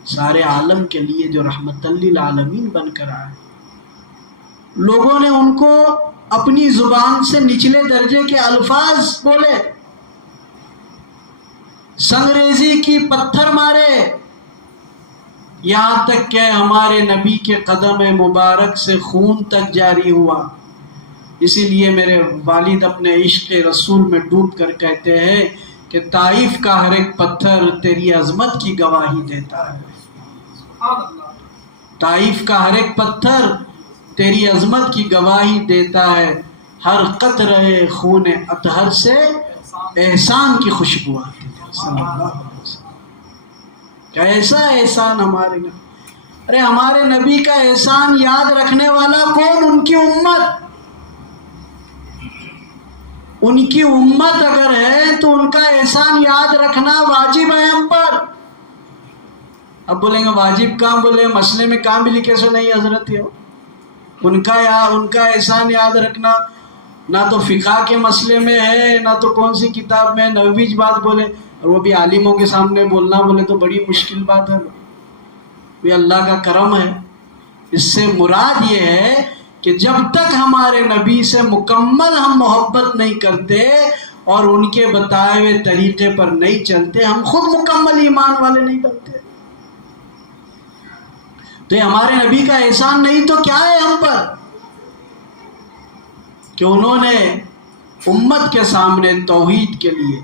سارے عالم کے لیے جو رحمت للعالمین بن کر آئے، لوگوں نے ان کو اپنی زبان سے نچلے درجے کے الفاظ بولے، سنگریزی کی، پتھر مارے، یہاں تک کہ ہمارے نبی کے قدم مبارک سے خون تک جاری ہوا۔ اسی لیے میرے والد اپنے عشق رسول میں ڈوب کر کہتے ہیں کہ طائف کا ہر ایک پتھر تیری عظمت کی گواہی دیتا ہے۔ طائف کا ہر ایک پتھر تیری عظمت کی گواہی دیتا ہے، ہر قطرے خون اطہر سے احسان کی خوشبو آتی ہے۔ صلی اللہ علیہ وسلم، کیسا احسان ہمارے نبی! ارے ہمارے نبی کا احسان یاد رکھنے والا کون؟ ان کی امت۔ ان کی امت اگر ہے تو ان کا احسان یاد رکھنا واجب ہے ہم پر۔ اب بولیں گے واجب کہاں، بولے مسئلے میں کہاں بھی لکھے سو نہیں حضرت ہو۔ ان کا احسان یاد رکھنا نہ تو فقہ کے مسئلے میں ہے، نہ تو کون سی کتاب میں نویج بات بولے، اور وہ بھی عالموں کے سامنے بولنا بولے تو بڑی مشکل بات ہے۔ یہ اللہ کا کرم ہے۔ اس سے مراد یہ ہے کہ جب تک ہمارے نبی سے مکمل ہم محبت نہیں کرتے اور ان کے بتائے ہوئے طریقے پر نہیں چلتے، ہم خود مکمل ایمان والے نہیں بنتے۔ تو یہ ہمارے نبی کا احسان نہیں تو کیا ہے ہم پر کہ انہوں نے امت کے سامنے توحید کے لیے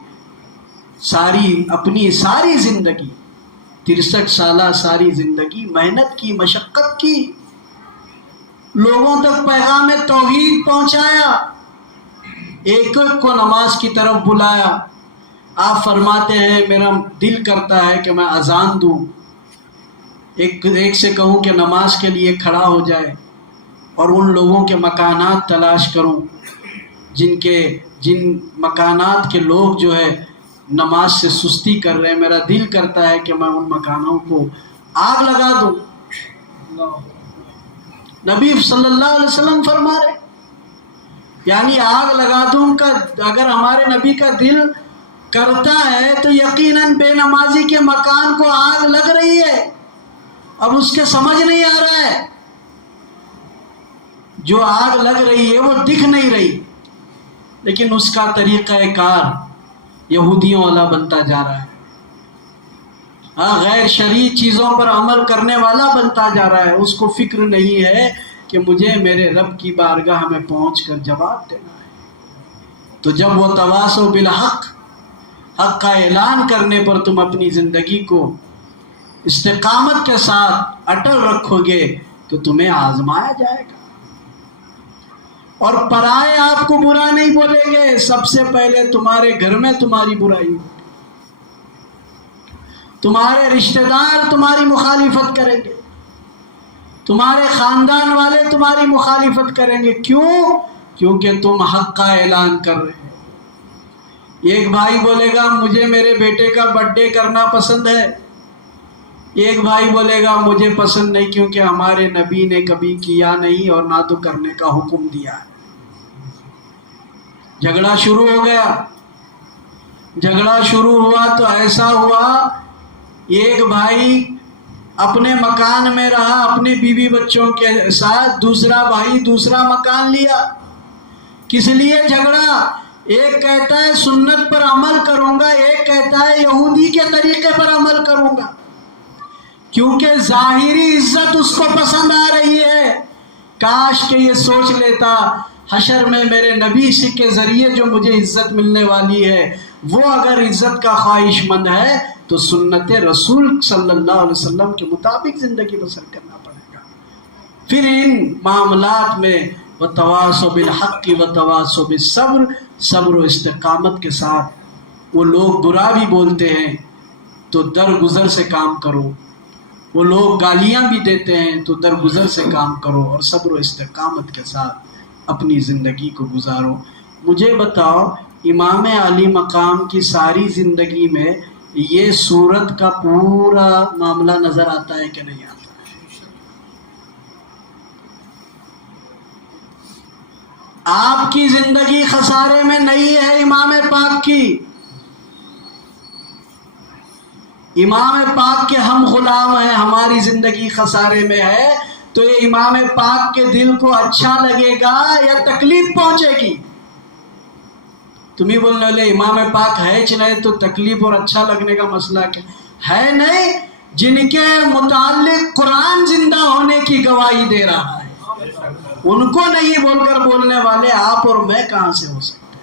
اپنی ساری زندگی 63 سالہ ساری زندگی محنت کی، مشقت کی، لوگوں تک پیغام توحید پہنچایا، ایک ایک کو نماز کی طرف بلایا۔ آپ فرماتے ہیں میرا دل کرتا ہے کہ میں اذان دوں، ایک سے کہوں کہ نماز کے لیے کھڑا ہو جائے، اور ان لوگوں کے مکانات تلاش کروں جن مکانات کے لوگ جو ہے نماز سے سستی کر رہے ہیں۔ میرا دل کرتا ہے کہ میں ان مکانوں کو آگ لگا دوں۔ نبی صلی اللہ علیہ وسلم فرما رہے یعنی آگ لگا دوں کا اگر ہمارے نبی کا دل کرتا ہے تو یقیناً بے نمازی کے مکان کو آگ لگ رہی ہے، اب اس کے سمجھ نہیں آ رہا ہے، جو آگ لگ رہی ہے وہ دکھ نہیں رہی، لیکن اس کا طریقہ کار یہودیوں والا بنتا جا رہا ہے، غیر شرعی چیزوں پر عمل کرنے والا بنتا جا رہا ہے۔ اس کو فکر نہیں ہے کہ مجھے میرے رب کی بارگاہ میں پہنچ کر جواب دینا ہے۔ تو جب وہ تواصوا بالحق، حق کا اعلان کرنے پر تم اپنی زندگی کو استقامت کے ساتھ اٹل رکھو گے تو تمہیں آزمایا جائے گا، اور پرائے آپ کو برا نہیں بولیں گے، سب سے پہلے تمہارے گھر میں تمہاری برائی ہوگی، تمہارے رشتہ دار تمہاری مخالفت کریں گے، تمہارے خاندان والے تمہاری مخالفت کریں گے۔ کیوں؟ کیونکہ تم حق کا اعلان کر رہے ہیں۔ ایک بھائی بولے گا مجھے میرے بیٹے کا برتھ ڈے کرنا پسند ہے، ایک بھائی بولے گا مجھے پسند نہیں کیونکہ ہمارے نبی نے کبھی کیا نہیں اور نہ تو کرنے کا حکم دیا ہے۔ جھگڑا شروع ہو گیا، جھگڑا شروع ہوا تو ایسا ہوا ایک بھائی اپنے مکان میں رہا اپنی بیوی بچوں کے ساتھ، دوسرا بھائی دوسرا مکان لیا۔ کس لیے جھگڑا؟ ایک کہتا ہے سنت پر عمل کروں گا، ایک کہتا ہے یہودی کے طریقے پر عمل کروں گا، کیونکہ ظاہری عزت اس کو پسند آ رہی ہے۔ کاش کہ یہ سوچ لیتا حشر میں میرے نبی کے ذریعے جو مجھے عزت ملنے والی ہے وہ اگر عزت کا خواہش مند ہے تو سنت رسول صلی اللہ علیہ وسلم کے مطابق زندگی بسر کرنا پڑے گا۔ پھر ان معاملات میں وتواصوا بالحق وتواصوا بالصبر، صبر و استقامت کے ساتھ۔ وہ لوگ برا بھی بولتے ہیں تو درگزر سے کام کرو، وہ لوگ گالیاں بھی دیتے ہیں تو درگزر سے کام کرو، اور صبر و استقامت کے ساتھ اپنی زندگی کو گزارو۔ مجھے بتاؤ امام علی مقام کی ساری زندگی میں یہ سورت کا پورا معاملہ نظر آتا ہے کہ نہیں آتا؟ آپ کی زندگی خسارے میں نہیں ہے امام پاک کی، امام پاک کے ہم غلام ہیں، ہماری زندگی خسارے میں ہے تو یہ امام پاک کے دل کو اچھا لگے گا یا تکلیف پہنچے گی؟ تمہیں بولنے والے امام پاک ہے چلے تو تکلیف اور اچھا لگنے کا مسئلہ کیا ہے؟ نہیں، جن کے متعلق قرآن زندہ ہونے کی گواہی دے رہا ہے ان کو نہیں بول کر بولنے والے آپ اور میں کہاں سے ہو سکتے؟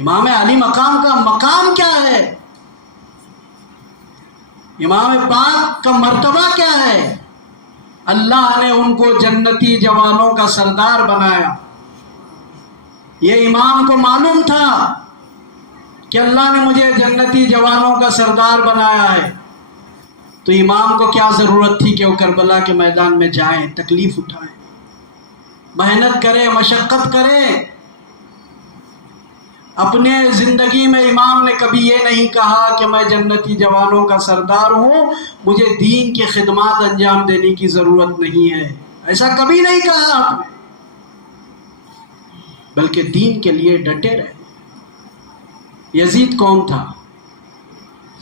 امام علی مقام کا مقام کیا ہے؟ امام پاک کا مرتبہ کیا ہے؟ اللہ نے ان کو جنتی جوانوں کا سردار بنایا۔ یہ امام کو معلوم تھا کہ اللہ نے مجھے جنتی جوانوں کا سردار بنایا ہے، تو امام کو کیا ضرورت تھی کہ وہ کربلا کے میدان میں جائیں، تکلیف اٹھائیں، محنت کریں، مشقت کریں۔ اپنے زندگی میں امام نے کبھی یہ نہیں کہا کہ میں جنتی جوانوں کا سردار ہوں، مجھے دین کی خدمات انجام دینے کی ضرورت نہیں ہے، ایسا کبھی نہیں کہا آپ نے، بلکہ دین کے لیے ڈٹے رہے۔ یزید کون تھا؟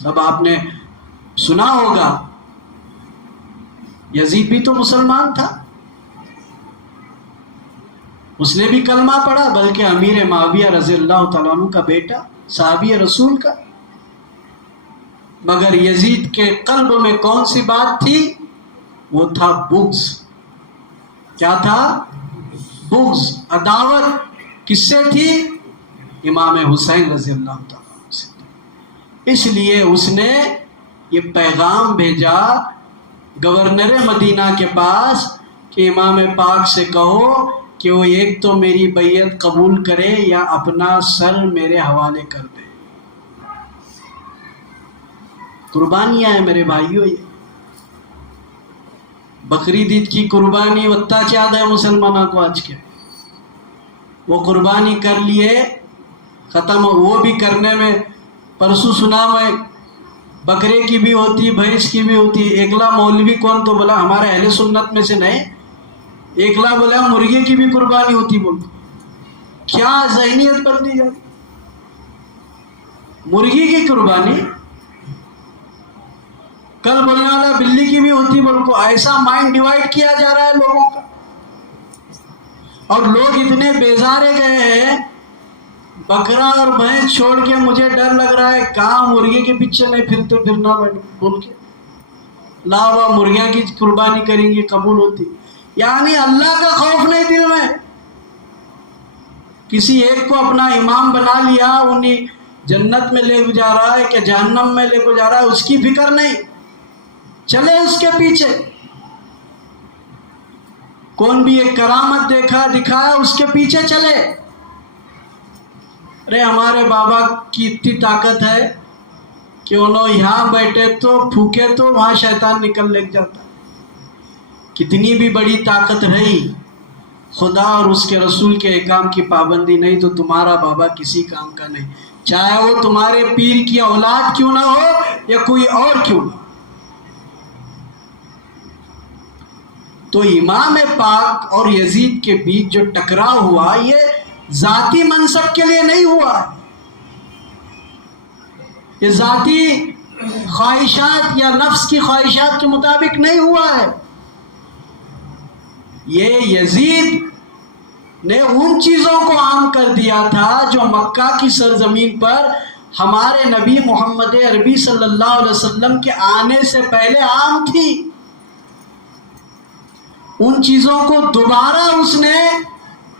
سب آپ نے سنا ہوگا، یزید بھی تو مسلمان تھا، اس نے بھی کلمہ پڑھا، بلکہ امیر معاویہ رضی اللہ تعالیٰ عنہ کا بیٹا، صحابی رسول کا۔ مگر یزید کے قلب میں کون سی بات تھی؟ وہ تھا بغض۔ کیا تھا؟ بغض، عداوت۔ کس سے تھی؟ امام حسین رضی اللہ تعالیٰ عنہ سے۔ اس لیے اس نے یہ پیغام بھیجا گورنر مدینہ کے پاس کہ امام پاک سے کہو کہ وہ ایک تو میری بیعت قبول کرے یا اپنا سر میرے حوالے کر دے۔ قربانیاں ہیں میرے بھائیو، یہ بقرعید عید کی قربانی وتا چاہد ہے مسلمانوں کو آج کے، وہ قربانی کر لیے ختم۔ وہ بھی کرنے میں پرسوں سنا میں، بکرے کی بھی ہوتی، بھینس کی بھی ہوتی۔ ایکلا مولوی کون تو بولا ہمارے اہل سنت میں سے نہیں، ایکلا بولا مرغے کی بھی قربانی ہوتی۔ بول کیا ذہنیت پر دی جاتی، مرغی کی قربانی؟ کل بولنے والا بلی کی بھی ہوتی۔ بول کو ایسا مائنڈ ڈیوائڈ کیا جا رہا ہے لوگوں کا، اور لوگ اتنے بیزارے گئے ہیں، بکرا اور بھینس چھوڑ کے مجھے ڈر لگ رہا ہے کہاں مرغے کے پیچھے نہیں پھرنا بول کے لا ہوا مرغیاں کی قربانی کریں گی قبول ہوتی۔ یعنی اللہ کا خوف نہیں دل میں، کسی ایک کو اپنا امام بنا لیا، انہیں جنت میں لے جا رہا ہے کہ جہنم میں لے کو جا رہا ہے، اس کی فکر نہیں، چلے اس کے پیچھے۔ کون بھی ایک کرامت دکھایا اس کے پیچھے چلے۔ ارے ہمارے بابا کی اتنی طاقت ہے کہ انہوں یہاں بیٹھے تو پھوکے تو وہاں شیطان نکل لگ جاتا۔ کتنی بھی بڑی طاقت رہی، خدا اور اس کے رسول کے احکام کی پابندی نہیں تو تمہارا بابا کسی کام کا نہیں، چاہے وہ تمہارے پیر کی اولاد کیوں نہ ہو یا کوئی اور کیوں نہ ہو۔ تو امام پاک اور یزید کے بیچ جو ٹکراؤ ہوا، یہ ذاتی منصب کے لیے نہیں ہوا، یہ ذاتی خواہشات یا نفس کی خواہشات کے مطابق نہیں ہوا ہے۔ یہ یزید نے ان چیزوں کو عام کر دیا تھا جو مکہ کی سرزمین پر ہمارے نبی محمد عربی صلی اللہ علیہ وسلم کے آنے سے پہلے عام تھی۔ ان چیزوں کو دوبارہ اس نے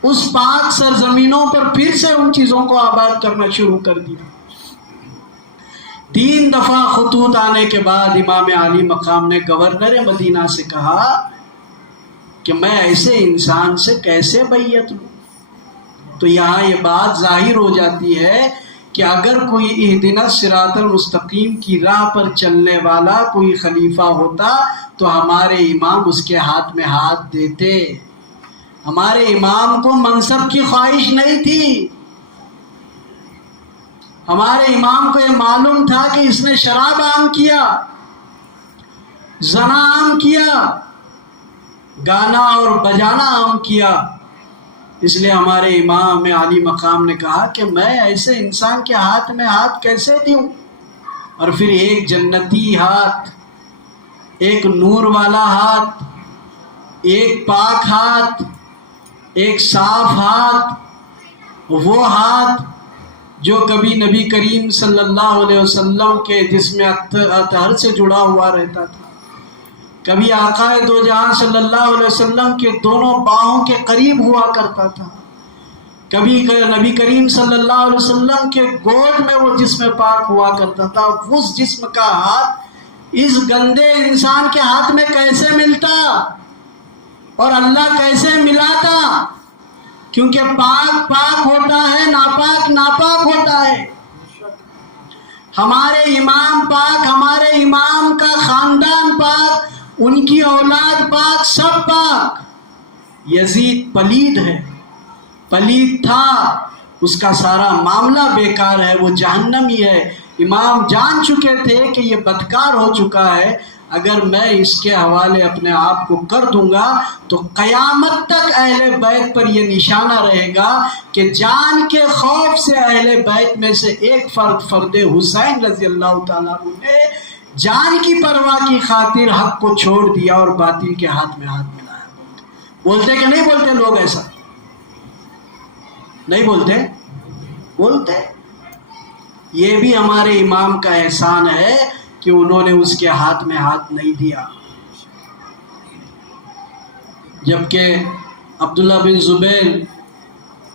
اس پاک سرزمینوں پر پھر سے ان چیزوں کو آباد کرنا شروع کر دیا۔ 3 دفعہ خطوط آنے کے بعد امام عالی مقام نے گورنر مدینہ سے کہا کہ میں ایسے انسان سے کیسے بیعت لوں؟ تو یہاں یہ بات ظاہر ہو جاتی ہے کہ اگر کوئی اہدنا الصراط المستقیم کی راہ پر چلنے والا کوئی خلیفہ ہوتا تو ہمارے امام اس کے ہاتھ میں ہاتھ دیتے۔ ہمارے امام کو منصب کی خواہش نہیں تھی، ہمارے امام کو یہ معلوم تھا کہ اس نے شراب عام کیا، زنا عام کیا، گانا اور بجانا عام کیا۔ اس لیے ہمارے امام عالی مقام نے کہا کہ میں ایسے انسان کے ہاتھ میں ہاتھ کیسے دوں؟ اور پھر ایک جنتی ہاتھ، ایک نور والا ہاتھ، ایک پاک ہاتھ، ایک صاف ہاتھ، وہ ہاتھ جو کبھی نبی کریم صلی اللہ علیہ وسلم کے جسم اطہر سے جڑا ہوا رہتا تھا، کبھی آقا دو جہاں صلی اللہ علیہ وسلم کے دونوں باہوں کے قریب ہوا کرتا تھا، کبھی نبی کریم صلی اللہ علیہ وسلم کے گود میں وہ جسم پاک ہوا کرتا تھا۔ اس جسم کا ہاتھ اس گندے انسان کے ہاتھ میں کیسے ملتا اور اللہ کیسے ملاتا؟ کیونکہ پاک پاک ہوتا ہے، ناپاک ناپاک ہوتا ہے۔ ہمارے امام پاک، ہمارے امام کا خاندان پاک، ان کی اولاد پاک، سب پاک۔ یزید پلید ہے، پلید تھا، اس کا سارا معاملہ بیکار ہے، وہ جہنمی ہے۔ امام جان چکے تھے کہ یہ بدکار ہو چکا ہے، اگر میں اس کے حوالے اپنے آپ کو کر دوں گا تو قیامت تک اہل بیت پر یہ نشانہ رہے گا کہ جان کے خوف سے اہل بیت میں سے ایک فرد حسین رضی اللہ تعالیٰ عنہ نے جان کی پرواہ کی خاطر حق کو چھوڑ دیا اور باطل کے ہاتھ میں ہاتھ ملایا۔ بولتے کہ نہیں بولتے لوگ ایسا؟ نہیں بولتے؟ بولتے۔ یہ بھی ہمارے امام کا احسان ہے کہ انہوں نے اس کے ہاتھ میں ہاتھ نہیں دیا، جبکہ عبداللہ بن زبیر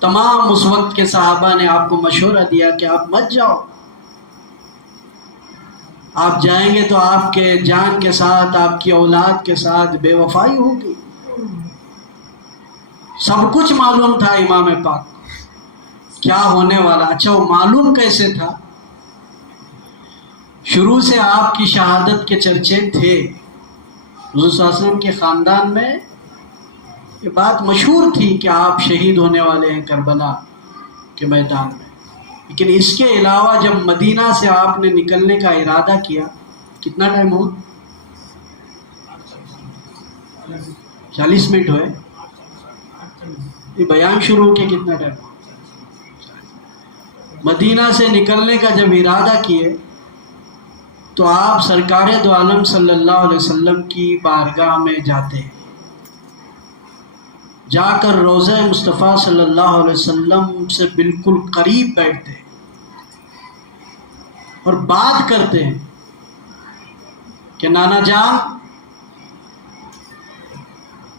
تمام اس وقت کے صحابہ نے آپ کو مشورہ دیا کہ آپ مت جاؤ، آپ جائیں گے تو آپ کے جان کے ساتھ، آپ کی اولاد کے ساتھ بے وفائی ہوگی۔ سب کچھ معلوم تھا امام پاک کیا ہونے والا۔ اچھا وہ معلوم کیسے تھا؟ شروع سے آپ کی شہادت کے چرچے تھے، حضور صلی اللہ علیہ وسلم کے خاندان میں یہ بات مشہور تھی کہ آپ شہید ہونے والے ہیں کربلا کے میدان میں۔ لیکن اس کے علاوہ جب مدینہ سے آپ نے نکلنے کا ارادہ کیا، کتنا ٹائم ہوا؟ 40 منٹ ہوئے؟ یہ بیان شروع ہو کے کتنا ٹائم ہوا؟ مدینہ سے نکلنے کا جب ارادہ کیے تو آپ سرکار دو عالم صلی اللہ علیہ وسلم کی بارگاہ میں جاتے ہیں، جا کر روضہ مصطفیٰ صلی اللہ علیہ وسلم سے بالکل قریب بیٹھتے ہیں اور بات کرتے ہیں کہ نانا جان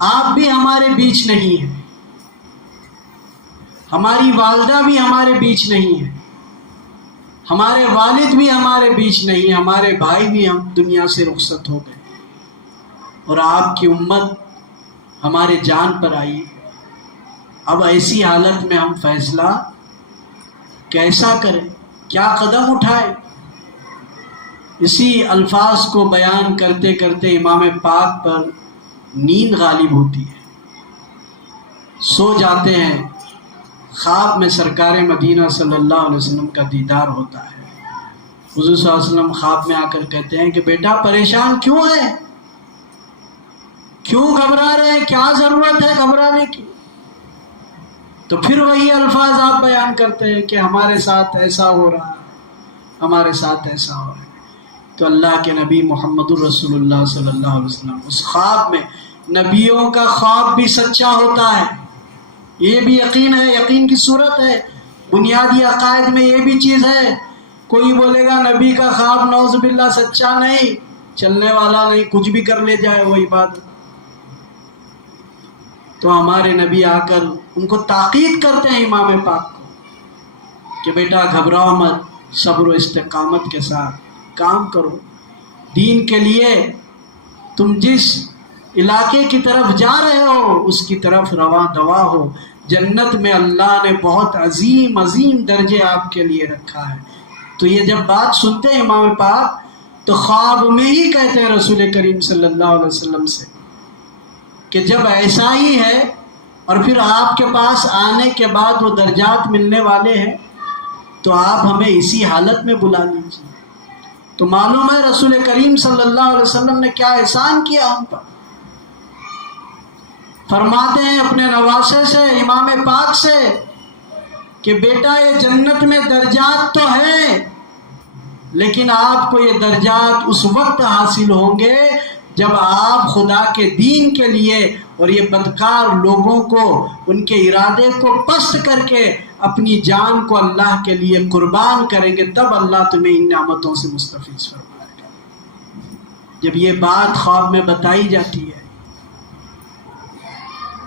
آپ بھی ہمارے بیچ نہیں ہیں، ہماری والدہ بھی ہمارے بیچ نہیں ہے، ہمارے والد بھی ہمارے بیچ نہیں، ہمارے بھائی بھی ہم دنیا سے رخصت ہو گئے، اور آپ کی امت ہمارے جان پر آئی۔ اب ایسی حالت میں ہم فیصلہ کیسا کریں، کیا قدم اٹھائیں؟ اسی الفاظ کو بیان کرتے کرتے امام پاک پر نیند غالب ہوتی ہے، سو جاتے ہیں۔ خواب میں سرکار مدینہ صلی اللہ علیہ وسلم کا دیدار ہوتا ہے۔ حضور صلی اللہ علیہ وسلم خواب میں آ کر کہتے ہیں کہ بیٹا پریشان کیوں ہے، کیوں گھبرا رہے ہیں، کیا ضرورت ہے گھبرانے کی؟ تو پھر وہی الفاظ آپ بیان کرتے ہیں کہ ہمارے ساتھ ایسا ہو رہا ہے، ہمارے ساتھ ایسا ہو رہا ہے۔ تو اللہ کے نبی محمد الرسول اللہ صلی اللہ علیہ وسلم اس خواب میں، نبیوں کا خواب بھی سچا ہوتا ہے، یہ بھی یقین ہے، یقین کی صورت ہے، بنیادی عقائد میں یہ بھی چیز ہے۔ کوئی بولے گا نبی کا خواب نعوذ باللہ سچا نہیں، چلنے والا نہیں، کچھ بھی کر لے جائے وہی بات۔ تو ہمارے نبی آ کر ان کو تاکید کرتے ہیں امام پاک کو کہ بیٹا گھبراؤ مت، صبر و استقامت کے ساتھ کام کرو، دین کے لیے تم جس علاقے کی طرف جا رہے ہو اس کی طرف رواں دوا ہو، جنت میں اللہ نے بہت عظیم عظیم درجے آپ کے لیے رکھا ہے۔ تو یہ جب بات سنتے ہیں امام پاک تو خواب میں ہی کہتے ہیں رسول کریم صلی اللہ علیہ وسلم سے کہ جب ایسا ہی ہے اور پھر آپ کے پاس آنے کے بعد وہ درجات ملنے والے ہیں تو آپ ہمیں اسی حالت میں بلا لیجیے۔ تو معلوم ہے رسول کریم صلی اللہ علیہ وسلم نے کیا احسان کیا ہم پر۔ فرماتے ہیں اپنے نواسے سے، امام پاک سے، کہ بیٹا یہ جنت میں درجات تو ہیں لیکن آپ کو یہ درجات اس وقت حاصل ہوں گے جب آپ خدا کے دین کے لیے اور یہ بدکار لوگوں کو ان کے ارادے کو پست کر کے اپنی جان کو اللہ کے لیے قربان کریں گے، تب اللہ تمہیں ان نعمتوں سے مستفیض فرمائے گا۔ جب یہ بات خواب میں بتائی جاتی ہے،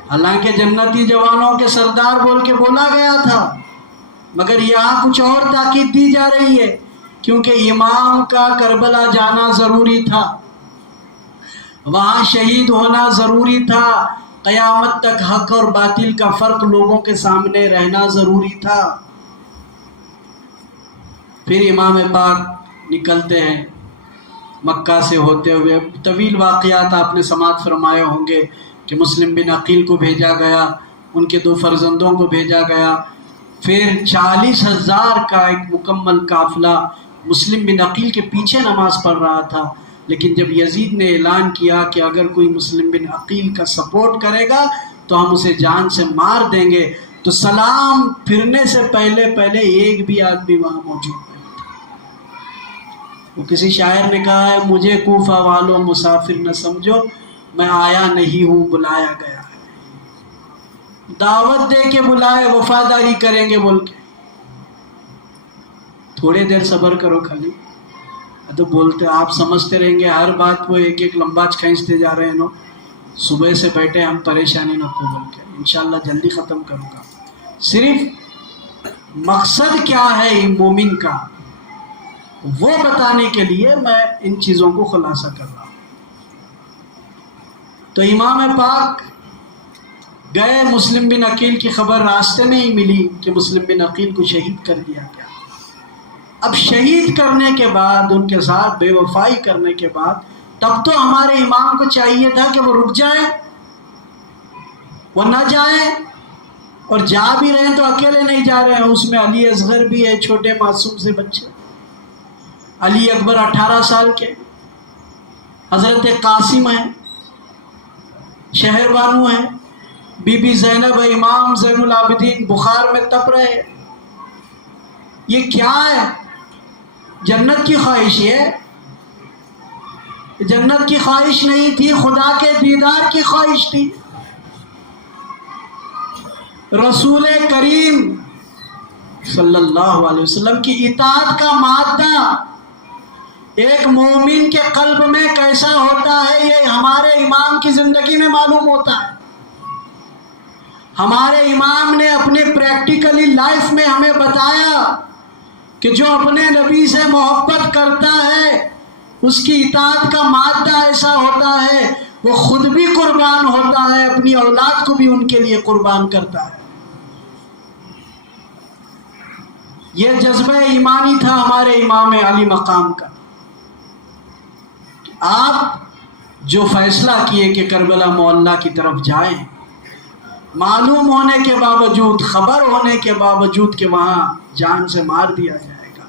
حالانکہ جنتی جوانوں کے سردار بول کے بولا گیا تھا، مگر یہاں کچھ اور تاکید دی جا رہی ہے، کیونکہ امام کا کربلا جانا ضروری تھا، وہاں شہید ہونا ضروری تھا، قیامت تک حق اور باطل کا فرق لوگوں کے سامنے رہنا ضروری تھا۔ پھر امام پاک نکلتے ہیں مکہ سے ہوتے ہوئے، طویل واقعات آپ نے سماعت فرمائے ہوں گے کہ مسلم بن عقیل کو بھیجا گیا، ان کے 2 فرزندوں کو بھیجا گیا، پھر 40,000 کا ایک مکمل قافلہ مسلم بن عقیل کے پیچھے نماز پڑھ رہا تھا، لیکن جب یزید نے اعلان کیا کہ اگر کوئی مسلم بن عقیل کا سپورٹ کرے گا تو ہم اسے جان سے مار دیں گے، تو سلام پھرنے سے پہلے ایک بھی آدمی وہاں موجود نہیں تھا۔ وہ کسی شاعر نے کہا ہے، مجھے کوفہ والوں مسافر نہ سمجھو، میں آیا نہیں ہوں بلایا گیا ہے، دعوت دے کے بلائے وفاداری کریں گے بول کے۔ تھوڑے دیر صبر کرو، خالی تو بولتے آپ سمجھتے رہیں گے ہر بات کو ایک ایک لمباج کھینچتے جا رہے ہیں نو. صبح سے بیٹھے ہم پریشانی نہ کو بول کے انشاءاللہ جلدی ختم کروں گا. صرف مقصد کیا ہے مومن کا وہ بتانے کے لیے میں ان چیزوں کو خلاصہ کر رہا ہوں. تو امام پاک گئے، مسلم بن عقیل کی خبر راستے میں ہی ملی کہ مسلم بن عقیل کو شہید کر دیا گیا. اب شہید کرنے کے بعد، ان کے ساتھ بے وفائی کرنے کے بعد، تب تو ہمارے امام کو چاہیے تھا کہ وہ رک جائیں، وہ نہ جائیں، اور جا بھی رہے ہیں تو اکیلے نہیں جا رہے ہیں. اس میں علی اصغر بھی ہے، چھوٹے معصوم سے بچے، علی اکبر 18 سال کے، حضرت قاسم ہیں، شہر بانو ہیں، بی بی زینب ہے، امام زین العابدین بخار میں تپ رہے. یہ کیا ہے؟ جنت کی خواہش ہے؟ جنت کی خواہش نہیں تھی، خدا کے دیدار کی خواہش تھی. رسول کریم صلی اللہ علیہ وسلم کی اطاعت کا مادہ ایک مومن کے قلب میں کیسا ہوتا ہے، یہ ہمارے امام کی زندگی میں معلوم ہوتا ہے. ہمارے امام نے اپنے پریکٹیکلی لائف میں ہمیں بتایا کہ جو اپنے نبی سے محبت کرتا ہے اس کی اطاعت کا مادہ ایسا ہوتا ہے وہ خود بھی قربان ہوتا ہے، اپنی اولاد کو بھی ان کے لیے قربان کرتا ہے. یہ جذبہ ایمانی تھا ہمارے امام علی مقام کا. آپ جو فیصلہ کیے کہ کربلا معلیٰ کی طرف جائیں، معلوم ہونے کے باوجود، خبر ہونے کے باوجود کہ وہاں جان سے مار دیا جائے گا،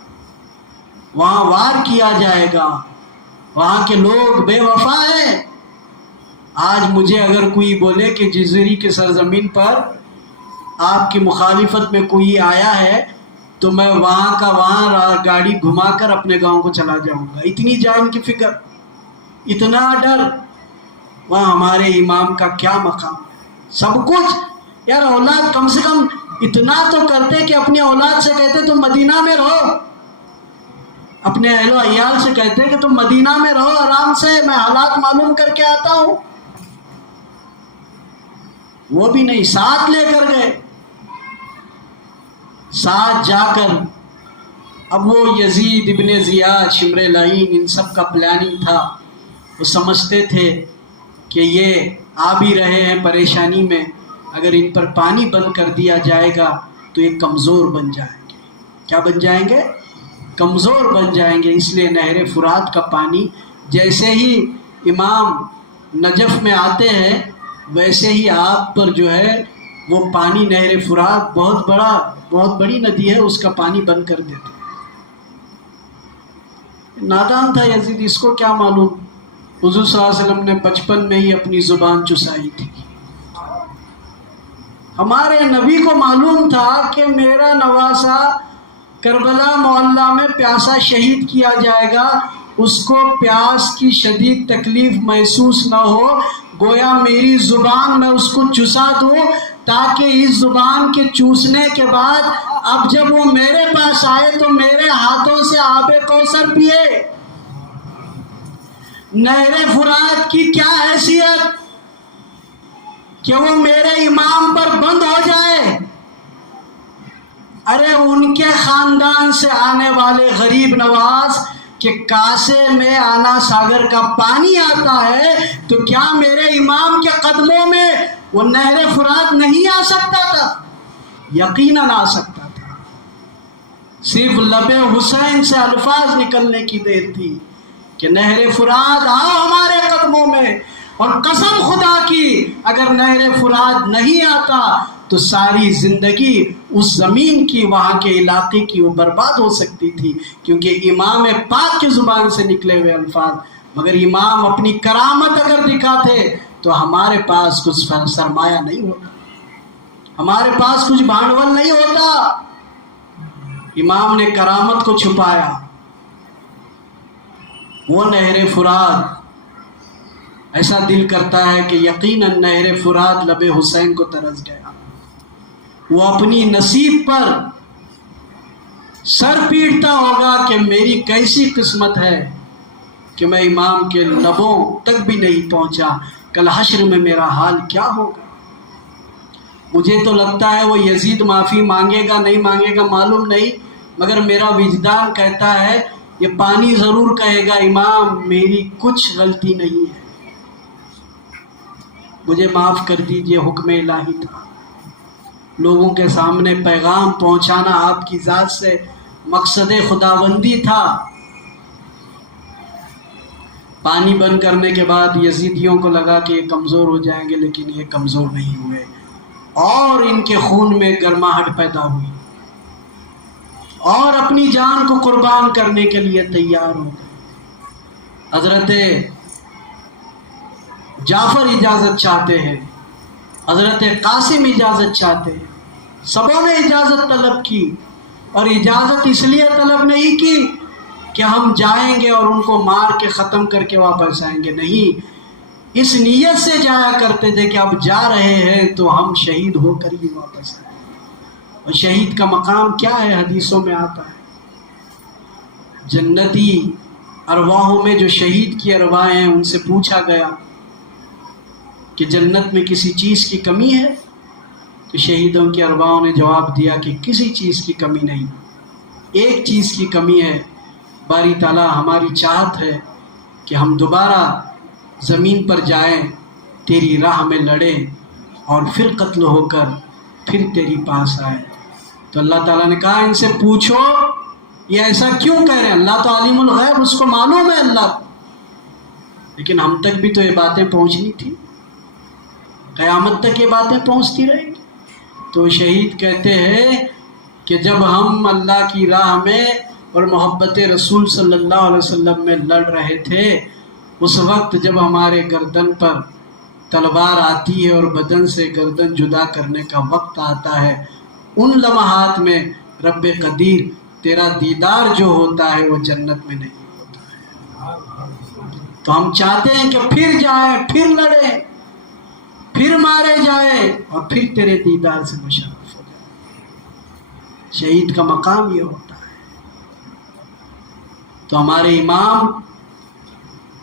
وہاں وار کیا جائے گا، وہاں کے لوگ بے وفا ہیں. آج مجھے اگر کوئی بولے کہ جزیری کے سرزمین پر آپ کی مخالفت میں کوئی آیا ہے تو میں وہاں کا وہاں گاڑی گھما کر اپنے گاؤں کو چلا جاؤں گا. اتنی جان کی فکر، اتنا ڈر. وہاں ہمارے امام کا کیا مقام ہے؟ سب کچھ. یار اولاد کم سے کم اتنا تو کرتے کہ اپنی اولاد سے کہتے تم مدینہ میں رہو، اپنے اہل و عیال سے کہتے کہ تم مدینہ میں رہو آرام سے، میں حالات معلوم کر کے آتا ہوں. وہ بھی نہیں، ساتھ لے کر گئے. ساتھ جا کر اب وہ یزید ابن زیاد، شمر لعین، ان سب کا پلاننگ تھا. وہ سمجھتے تھے کہ یہ آ بھی رہے ہیں پریشانی میں، اگر ان پر پانی بند کر دیا جائے گا تو یہ کمزور بن جائیں گے. کیا بن جائیں گے؟ کمزور بن جائیں گے. اس لیے نہر فرات کا پانی جیسے ہی امام نجف میں آتے ہیں ویسے ہی آپ پر جو ہے وہ پانی، نہر فرات بہت بڑی ندی ہے، اس کا پانی بند کر دیتے. نادان تھا یزید، اس کو کیا معلوم حضور صلی اللہ علیہ وسلم نے بچپن میں ہی اپنی زبان چسائی تھی. ہمارے نبی کو معلوم تھا کہ میرا نواسا کربلا معلیٰ میں پیاسا شہید کیا جائے گا، اس کو پیاس کی شدید تکلیف محسوس نہ ہو، گویا میری زبان میں اس کو چسا دوں تاکہ اس زبان کے چوسنے کے بعد اب جب وہ میرے پاس آئے تو میرے ہاتھوں سے آب کوثر پیے. نہر فرات کی کیا حیثیت کہ وہ میرے امام پر بند ہو جائے. ارے ان کے خاندان سے آنے والے غریب نواز کہ کاسے میں آنا ساگر کا پانی آتا ہے تو کیا میرے امام کے قدموں میں وہ نہر فرات نہیں آ سکتا تھا؟ یقیناً آ سکتا تھا. صرف لب حسین سے الفاظ نکلنے کی دیر تھی کہ نہر فرات آؤ ہمارے قدموں میں. اور قسم خدا کی اگر نہر فرات نہیں آتا تو ساری زندگی اس زمین کی، وہاں کے علاقے کی وہ برباد ہو سکتی تھی، کیونکہ امام پاک کی زبان سے نکلے ہوئے الفاظ. مگر امام اپنی کرامت اگر دکھاتے تو ہمارے پاس کچھ سرمایہ نہیں ہوتا، ہمارے پاس کچھ بھانڈول نہیں ہوتا. امام نے کرامت کو چھپایا. وہ نہر فرات، ایسا دل کرتا ہے کہ یقیناً نہر فرات لب حسین کو ترس گیا. وہ اپنی نصیب پر سر پیٹتا ہوگا کہ میری کیسی قسمت ہے کہ میں امام کے لبوں تک بھی نہیں پہنچا، کل حشر میں میرا حال کیا ہوگا۔ مجھے تو لگتا ہے وہ یزید معافی مانگے گا نہیں مانگے گا معلوم نہیں، مگر میرا وجدان کہتا ہے یہ پانی ضرور کہے گا امام میری کچھ غلطی نہیں ہے، مجھے معاف کر دیجئے، حکم الہی تھا۔ لوگوں کے سامنے پیغام پہنچانا آپ کی ذات سے مقصد خداوندی تھا۔ پانی بند کرنے کے بعد یزیدیوں کو لگا کہ یہ کمزور ہو جائیں گے، لیکن یہ کمزور نہیں ہوئے اور ان کے خون میں گرماہٹ پیدا ہوئی اور اپنی جان کو قربان کرنے کے لیے تیار ہو گئے۔ حضرت جعفر اجازت چاہتے ہیں، حضرت قاسم اجازت چاہتے ہیں، سبوں نے اجازت طلب کی، اور اجازت اس لیے طلب نہیں کی کہ ہم جائیں گے اور ان کو مار کے ختم کر کے واپس آئیں گے، نہیں، اس نیت سے جایا کرتے تھے کہ اب جا رہے ہیں تو ہم شہید ہو کر ہی واپس آئیں۔ اور شہید کا مقام کیا ہے؟ حدیثوں میں آتا ہے جنتی ارواحوں میں جو شہید کی ارواح ہیں ان سے پوچھا گیا کہ جنت میں کسی چیز کی کمی ہے؟ تو شہیدوں کی ارواحوں نے جواب دیا کہ کسی چیز کی کمی نہیں، ایک چیز کی کمی ہے، باری تعالیٰ ہماری چاہت ہے کہ ہم دوبارہ زمین پر جائیں، تیری راہ میں لڑیں اور پھر قتل ہو کر پھر تیری پاس آئیں۔ تو اللہ تعالیٰ نے کہا ان سے پوچھو یہ ایسا کیوں کہہ رہے ہیں، اللہ تو عالم الغیب، اس کو معلوم ہے اللہ کو، لیکن ہم تک بھی تو یہ باتیں پہنچنی تھی، قیامت تک یہ باتیں پہنچتی رہیں گی۔ تو شہید کہتے ہیں کہ جب ہم اللہ کی راہ میں اور محبت رسول صلی اللہ علیہ وسلم میں لڑ رہے تھے، اس وقت جب ہمارے گردن پر تلوار آتی ہے اور بدن سے گردن جدا کرنے کا وقت آتا ہے، ان لمحات میں رب قدیر تیرا دیدار جو ہوتا ہے وہ جنت میں نہیں ہوتا ہے۔ تو ہم چاہتے ہیں کہ پھر جائیں، پھر لڑیں، پھر مارے جائیں اور پھر تیرے دیدار سے مشرف ہو جائیں۔ شہید کا مقام یہ ہوتا ہے۔ تو ہمارے امام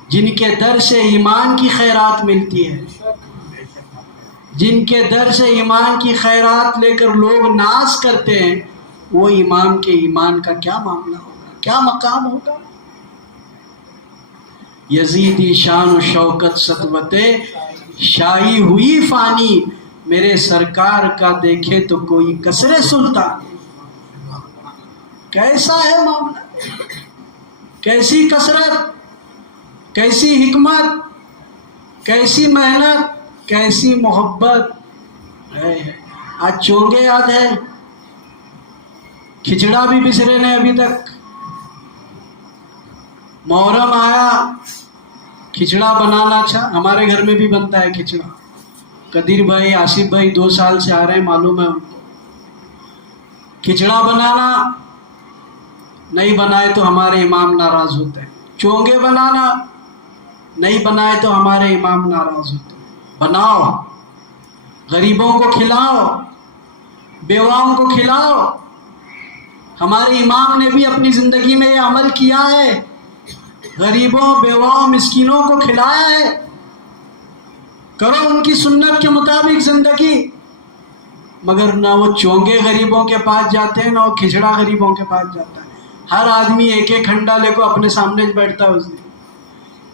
جن کے در سے ایمان کی خیرات ملتی ہے، جن کے در سے ایمان کی خیرات لے کر لوگ ناز کرتے ہیں، وہ امام کے ایمان کا کیا معاملہ ہوگا، کیا مقام ہوگا۔ یزیدی شان و شوکت سطوت شاہی ہوئی فانی، میرے سرکار کا دیکھے تو کوئی کسر سلطان۔ کیسا ہے معاملہ، کیسی کثرت، کیسی حکمت، کیسی محنت، کیسی محبت ہے۔ آج چونگے یاد ہے، کھچڑا بھی بسرے نے ابھی تک۔ محرم آیا، کھچڑا بنانا، اچھا ہمارے گھر میں بھی بنتا ہے کھچڑا، قدیر بھائی آصف بھائی 2 سال سے آ رہے ہیں، معلوم ہے ان کو۔ کھچڑا بنانا نہیں بنائے تو ہمارے امام ناراض ہوتے ہیں، چونگے بنانا نہیں بنائے تو ہمارے امام ناراض ہوتے ہیں۔ بناؤ، غریبوں کو کھلاؤ، بیواؤں کو کھلاؤ۔ ہمارے امام نے بھی اپنی زندگی میں یہ عمل کیا ہے، غریبوں، بیواؤں، مسکینوں کو کھلایا ہے۔ کرو ان کی سنت کے مطابق زندگی، مگر نہ وہ چونگے غریبوں کے پاس جاتے ہیں، نہ وہ کھچڑا غریبوں کے پاس جاتا ہے۔ ہر آدمی ایک ایک کھنڈا لے کو اپنے سامنے بیٹھتا ہے اس دن۔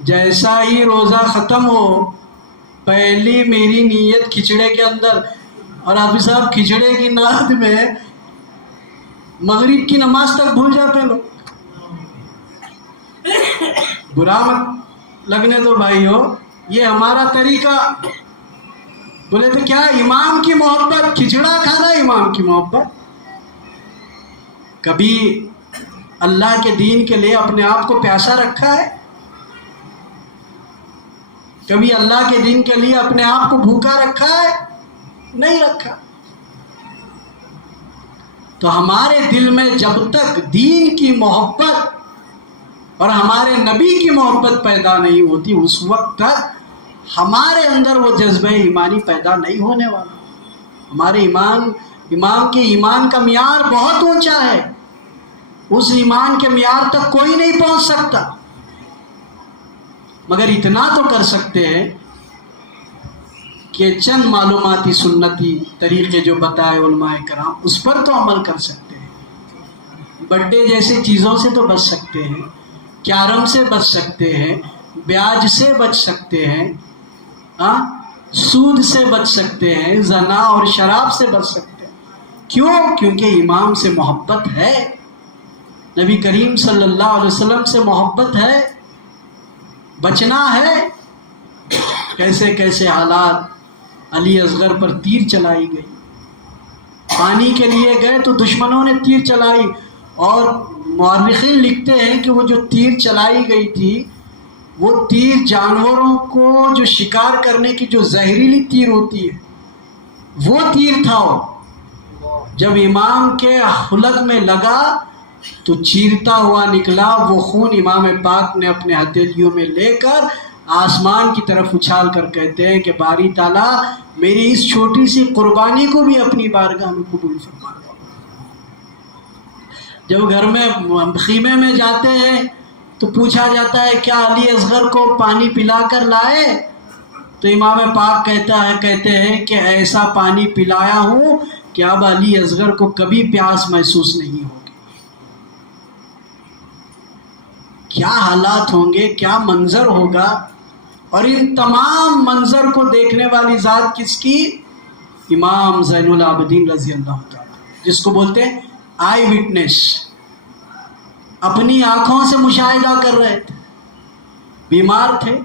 جیسا ہی روزہ ختم ہو، پہلی میری نیت کھچڑے کے اندر، اور آپ صاحب کھچڑے کی نعت میں مغرب کی نماز تک بھول جاتے لوگ۔ برا مت لگنے دو بھائیو، یہ ہمارا طریقہ۔ بولے تو کیا امام کی محبت، کھچڑا کھانا امام کی محبت؟ کبھی اللہ کے دین کے لیے اپنے آپ کو پیاسا رکھا ہے؟ کبھی اللہ کے دین کے لیے اپنے آپ کو بھوکا رکھا ہے؟ نہیں رکھا۔ تو ہمارے دل میں جب تک دین کی محبت اور ہمارے نبی کی محبت پیدا نہیں ہوتی، اس وقت تک ہمارے اندر وہ جذبہ ایمانی پیدا نہیں ہونے والا۔ ہمارے امام کے ایمان کا معیار بہت اونچا ہے، اس ایمان کے معیار تک کوئی نہیں پہنچ سکتا، مگر اتنا تو کر سکتے ہیں کہ چند معلوماتی سنتی طریقے جو بتائے علماء کرام اس پر تو عمل کر سکتے ہیں، بڈے جیسے چیزوں سے تو بچ سکتے ہیں، کیرم سے بچ سکتے ہیں، بیاج سے بچ سکتے ہیں، سود سے بچ سکتے ہیں، زنا اور شراب سے بچ سکتے ہیں۔ کیوں؟ کیونکہ امام سے محبت ہے، نبی کریم صلی اللہ علیہ وسلم سے محبت ہے، بچنا ہے۔ کیسے کیسے حالات، علی اصغر پر تیر چلائی گئی، پانی کے لیے گئے تو دشمنوں نے تیر چلائی، اور مورخین لکھتے ہیں کہ وہ جو تیر چلائی گئی تھی وہ تیر جانوروں کو جو شکار کرنے کی جو زہریلی تیر ہوتی ہے وہ تیر تھا، جب امام کے حلق میں لگا تو چیرتا ہوا نکلا، وہ خون امام پاک نے اپنے ہتھیلیوں میں لے کر آسمان کی طرف اچھال کر کہتے ہیں کہ باری تعالیٰ میری اس چھوٹی سی قربانی کو بھی اپنی بارگاہ میں قبول فرما۔ جب گھر میں خیمے میں جاتے ہیں تو پوچھا جاتا ہے کیا علی اصغر کو پانی پلا کر لائے؟ تو امام پاک کہتے ہیں کہ ایسا پانی پلایا ہوں کہ اب علی اصغر کو کبھی پیاس محسوس نہیں ہوگی۔ کیا حالات ہوں گے، کیا منظر ہوگا، اور ان تمام منظر کو دیکھنے والی ذات کس کی؟ امام زین العابدین رضی اللہ تعالیٰ، جس کو بولتے ہیں آئی وٹنس، اپنی آنکھوں سے مشاہدہ کر رہے تھے، بیمار تھے،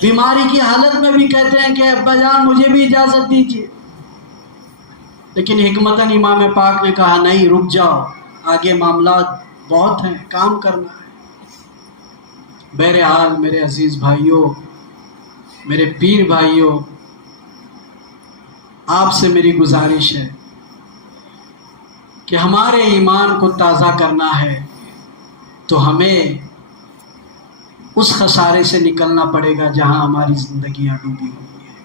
بیماری کی حالت میں بھی کہتے ہیں کہ ابا جان مجھے بھی اجازت دیجیے، لیکن حکمتاً امام پاک نے کہا نہیں، رک جاؤ، آگے معاملات بہت ہیں، کام کرنا ہے۔ بہرحال میرے عزیز بھائیوں، میرے پیر بھائیوں، آپ سے میری گزارش ہے کہ ہمارے ایمان کو تازہ کرنا ہے تو ہمیں اس خسارے سے نکلنا پڑے گا جہاں ہماری زندگیاں ڈوبی ہوئی ہیں۔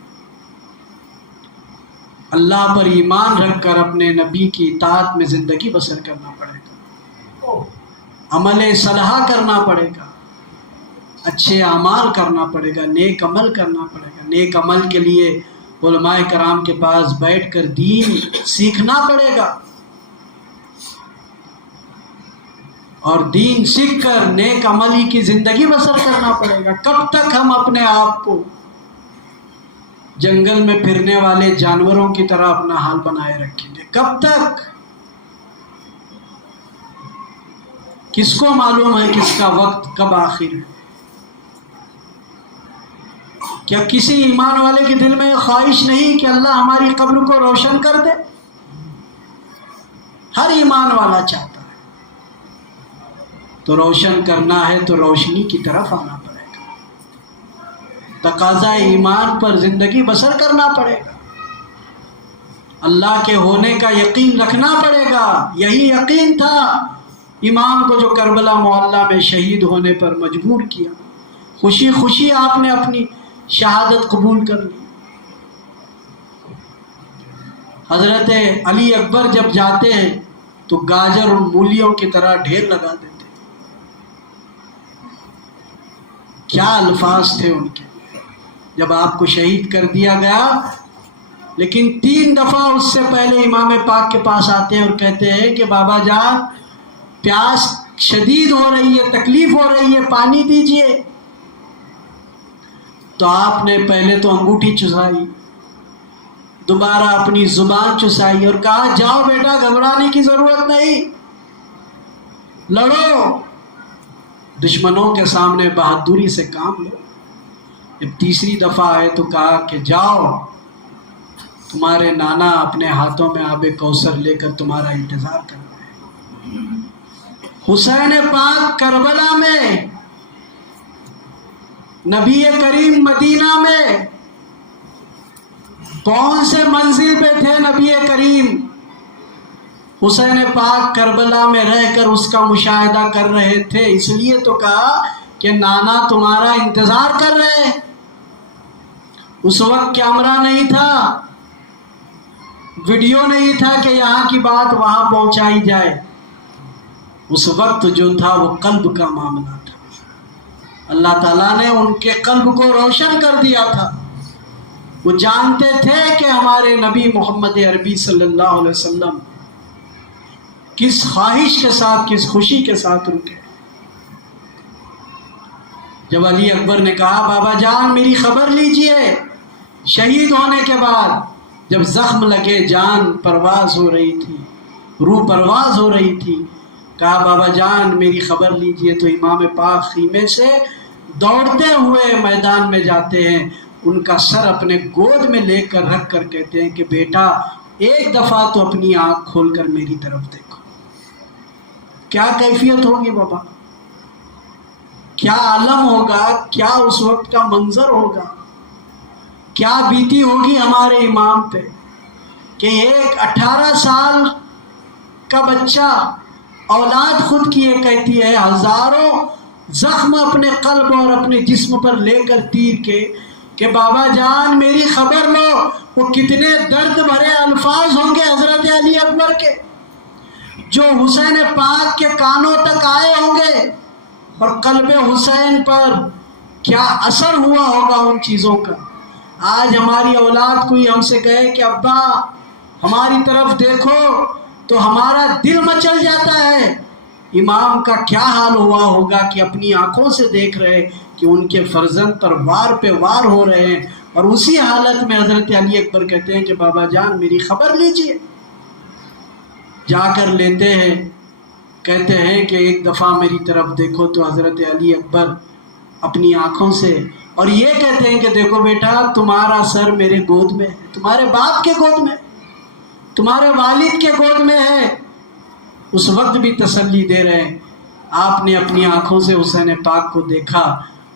اللہ پر ایمان رکھ کر اپنے نبی کی اطاعت میں زندگی بسر کرنا پڑے گا، عمل صالحہ کرنا پڑے گا، اچھے اعمال کرنا پڑے گا، نیک عمل کرنا پڑے گا۔ نیک عمل کے لیے علماء کرام کے پاس بیٹھ کر دین سیکھنا پڑے گا، اور دین سیکھ کر نیک عملی کی زندگی بسر کرنا پڑے گا۔ کب تک ہم اپنے آپ کو جنگل میں پھرنے والے جانوروں کی طرح اپنا حال بنائے رکھیں گے؟ کب تک؟ کس کو معلوم ہے کس کا وقت کب آخر ہے؟ کیا کسی ایمان والے کے دل میں خواہش نہیں کہ اللہ ہماری قبر کو روشن کر دے؟ ہر ایمان والا چاہتا ہے، تو روشن کرنا ہے تو روشنی کی طرف آنا پڑے گا، تقاضا ایمان پر زندگی بسر کرنا پڑے گا، اللہ کے ہونے کا یقین رکھنا پڑے گا۔ یہی یقین تھا امام کو جو کربلا معلیٰ میں شہید ہونے پر مجبور کیا، خوشی خوشی آپ نے اپنی شہادت قبول کر لی۔ حضرت علی اکبر جب جاتے ہیں تو گاجر اور مولیوں کی طرح ڈھیر لگا دیتے، کیا الفاظ تھے ان کے جب آپ کو شہید کر دیا گیا۔ لیکن 3 دفعہ اس سے پہلے امام پاک کے پاس آتے ہیں اور کہتے ہیں کہ بابا جان پیاس شدید ہو رہی ہے، تکلیف ہو رہی ہے، پانی دیجیے۔ تو آپ نے پہلے تو انگوٹھی چسائی، دوبارہ اپنی زبان چسائی اور کہا جاؤ بیٹا، گھبرانے کی ضرورت نہیں، لڑو، دشمنوں کے سامنے بہادری سے کام لو۔ جب تیسری دفعہ آئے تو کہا کہ جاؤ، تمہارے نانا اپنے ہاتھوں میں آب کوثر لے کر تمہارا انتظار کر رہے ہیں۔ حسین پاک کربلا میں، نبی کریم مدینہ میں، کون سے منزل پہ تھے نبی کریم؟ حسین پاک کربلا میں رہ کر اس کا مشاہدہ کر رہے تھے، اس لیے تو کہا کہ نانا تمہارا انتظار کر رہے۔ اس وقت کیمرہ نہیں تھا، ویڈیو نہیں تھا کہ یہاں کی بات وہاں پہنچائی جائے۔ اس وقت جو تھا وہ قلب کا معاملہ تھا. اللہ تعالیٰ نے ان کے قلب کو روشن کر دیا تھا. وہ جانتے تھے کہ ہمارے نبی محمد عربی صلی اللہ علیہ وسلم کس خواہش کے ساتھ، کس خوشی کے ساتھ رکے. جب علی اکبر نے کہا بابا جان میری خبر لیجئے، شہید ہونے کے بعد جب زخم لگے، جان پرواز ہو رہی تھی، روح پرواز ہو رہی تھی، کہا بابا جان میری خبر لیجئے. تو امام پاک خیمے سے دوڑتے ہوئے میدان میں جاتے ہیں، ان کا سر اپنے گود میں لے کر رکھ کر کہتے ہیں کہ بیٹا ایک دفعہ تو اپنی آنکھ کھول کر میری طرف دیکھو. کیا کیفیت ہوگی بابا، کیا عالم ہوگا، کیا اس وقت کا منظر ہوگا، کیا بیتی ہوگی ہمارے امام پہ کہ ایک 18 سال کا بچہ، اولاد خود کی یہ کہتی ہے، ہزاروں زخم اپنے قلب اور اپنے جسم پر لے کر تیر کے کہ بابا جان میری خبر لو. وہ کتنے درد بھرے الفاظ ہوں گے حضرت علی اکبر کے، جو حسین پاک کے کانوں تک آئے ہوں گے، اور قلب حسین پر کیا اثر ہوا ہوگا ان چیزوں کا. آج ہماری اولاد کوئی ہم سے کہے کہ ابا ہماری طرف دیکھو تو ہمارا دل مچل جاتا ہے. امام کا کیا حال ہوا ہوگا کہ اپنی آنکھوں سے دیکھ رہے کہ ان کے فرزند پر وار پہ وار ہو رہے ہیں، اور اسی حالت میں حضرت علی اکبر کہتے ہیں کہ بابا جان میری خبر لیجئے. جا کر لیتے ہیں، کہتے ہیں کہ ایک دفعہ میری طرف دیکھو. تو حضرت علی اکبر اپنی آنکھوں سے اور یہ کہتے ہیں کہ دیکھو بیٹا تمہارا سر میرے گود میں ہے، تمہارے باپ کے گود میں، تمہارے والد کے گود میں ہے. اس وقت بھی تسلی دے رہے ہیں. آپ نے اپنی آنکھوں سے حسین پاک کو دیکھا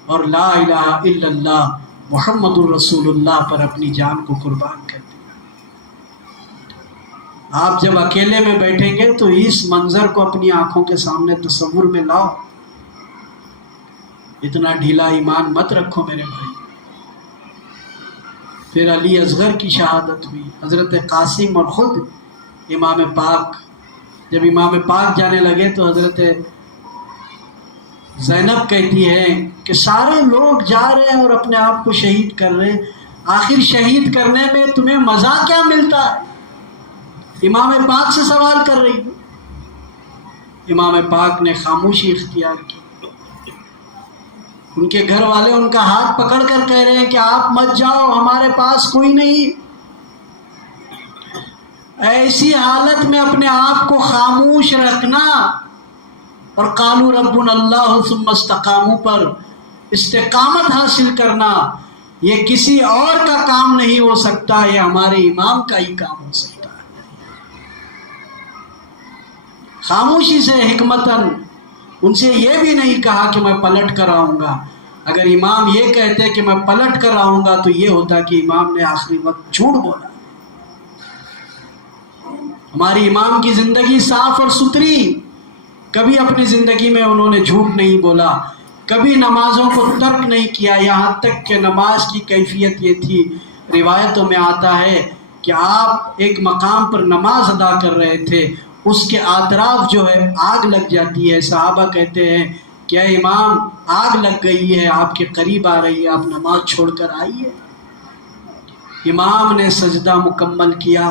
اور لا الہ الا اللہ محمد الرسول اللہ پر اپنی جان کو قربان کر دیا. آپ جب اکیلے میں بیٹھیں گے تو اس منظر کو اپنی آنکھوں کے سامنے تصور میں لاؤ. اتنا ڈھیلا ایمان مت رکھو میرے بھائی. پھر علی اصغر کی شہادت ہوئی، حضرت قاسم اور خود امام پاک. جب امام پاک جانے لگے تو حضرت زینب کہتی ہے کہ سارے لوگ جا رہے ہیں اور اپنے آپ کو شہید کر رہے ہیں، آخر شہید کرنے میں تمہیں مزہ کیا ملتا ہے؟ امام پاک سے سوال کر رہی ہوں. امام پاک نے خاموشی اختیار کی. ان کے گھر والے ان کا ہاتھ پکڑ کر کہہ رہے ہیں کہ آپ مت جاؤ، ہمارے پاس کوئی نہیں. ایسی حالت میں اپنے آپ کو خاموش رکھنا اور قالوا ربنا اللہ ثم استقاموا پر استقامت حاصل کرنا، یہ کسی اور کا کام نہیں ہو سکتا، یہ ہمارے امام کا ہی کام ہو سکتا ہے. خاموشی سے حکمتاً ان سے یہ بھی نہیں کہا کہ میں پلٹ کر آؤں گا. اگر امام یہ کہتے کہ میں پلٹ کر آؤں گا تو یہ ہوتا کہ امام نے آخری وقت جھوٹ بولا. ہماری امام کی زندگی صاف اور ستھری، کبھی اپنی زندگی میں انہوں نے جھوٹ نہیں بولا، کبھی نمازوں کو ترک نہیں کیا. یہاں تک کہ نماز کی کیفیت یہ تھی، روایتوں میں آتا ہے کہ آپ ایک مقام پر نماز ادا کر رہے تھے، اس کے اطراف جو ہے آگ لگ جاتی ہے. صحابہ کہتے ہیں کہ اے امام آگ لگ گئی ہے، آپ کے قریب آ رہی ہے، آپ نماز چھوڑ کر آئیے. امام نے سجدہ مکمل کیا،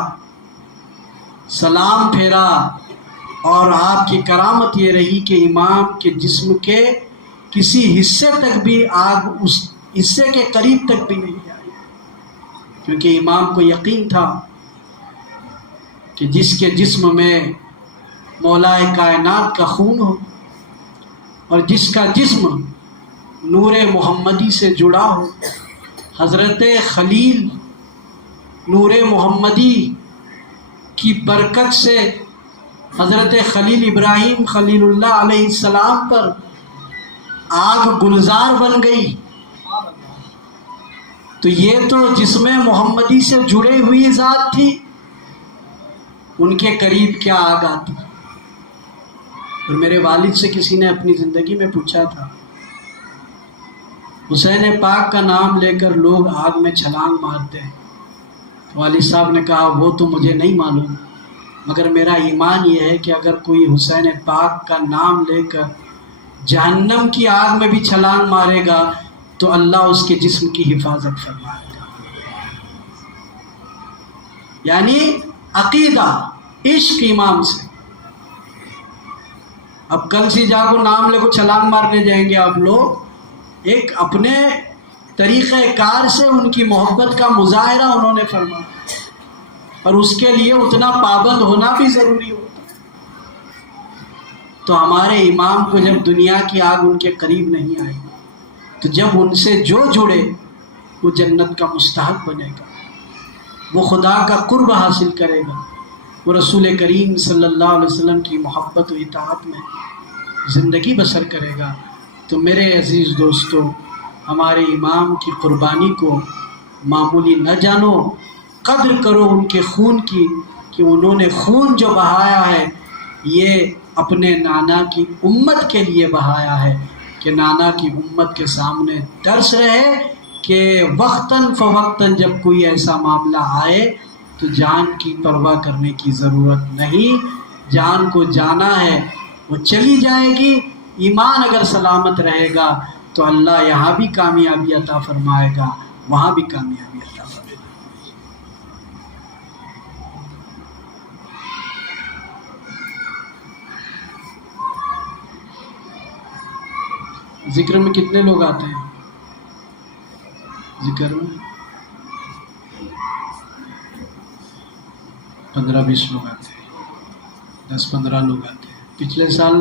سلام پھیرا، اور آپ کی کرامت یہ رہی کہ امام کے جسم کے کسی حصے تک بھی آگ اس حصے کے قریب تک بھی نہیں آئی، کیونکہ امام کو یقین تھا کہ جس کے جسم میں مولا کائنات کا خون ہو اور جس کا جسم نور محمدی سے جڑا ہو، حضرت خلیل نور محمدی کی برکت سے حضرت خلیل ابراہیم خلیل اللہ علیہ السلام پر آگ گلزار بن گئی. تو یہ تو جسم محمدی سے جڑے ہوئی ذات تھی، ان کے قریب کیا آگ آتی. اور میرے والد سے کسی نے اپنی زندگی میں پوچھا تھا، حسین پاک کا نام لے کر لوگ آگ میں چھلانگ مارتے ہیں. والد صاحب نے کہا وہ تو مجھے نہیں معلوم، مگر میرا ایمان یہ ہے کہ اگر کوئی حسین پاک کا نام لے کر جہنم کی آگ میں بھی چھلانگ مارے گا تو اللہ اس کے جسم کی حفاظت فرمائے گا. یعنی عقیدہ، عشق امام سے. اب کل سے جا کو نام لے کو چھلانگ مارنے جائیں گے آپ لوگ، ایک اپنے طریقہ کار سے ان کی محبت کا مظاہرہ انہوں نے فرمایا، اور اس کے لیے اتنا پابند ہونا بھی ضروری ہوتا. تو ہمارے امام کو جب دنیا کی آگ ان کے قریب نہیں آئی تو جب ان سے جو جڑے وہ جنت کا مستحق بنے گا، وہ خدا کا قرب حاصل کرے گا، وہ رسول کریم صلی اللہ علیہ وسلم کی محبت و اطاعت میں زندگی بسر کرے گا. تو میرے عزیز دوستو، ہمارے امام کی قربانی کو معمولی نہ جانو، قدر کرو ان کے خون کی، کہ انہوں نے خون جو بہایا ہے یہ اپنے نانا کی امت کے لیے بہایا ہے، کہ نانا کی امت کے سامنے درس رہے کہ وقتاً فوقتاً جب کوئی ایسا معاملہ آئے تو جان کی پرواہ کرنے کی ضرورت نہیں. جان کو جانا ہے، وہ چلی جائے گی. ایمان اگر سلامت رہے گا تو اللہ یہاں بھی کامیابی عطا فرمائے گا، وہاں بھی کامیابی عطا فرمائے گا. ذکر میں کتنے لوگ آتے ہیں؟ ذکر میں 15-20 لوگ آتے ہیں، 10-15 لوگ آتے ہیں. پچھلے سال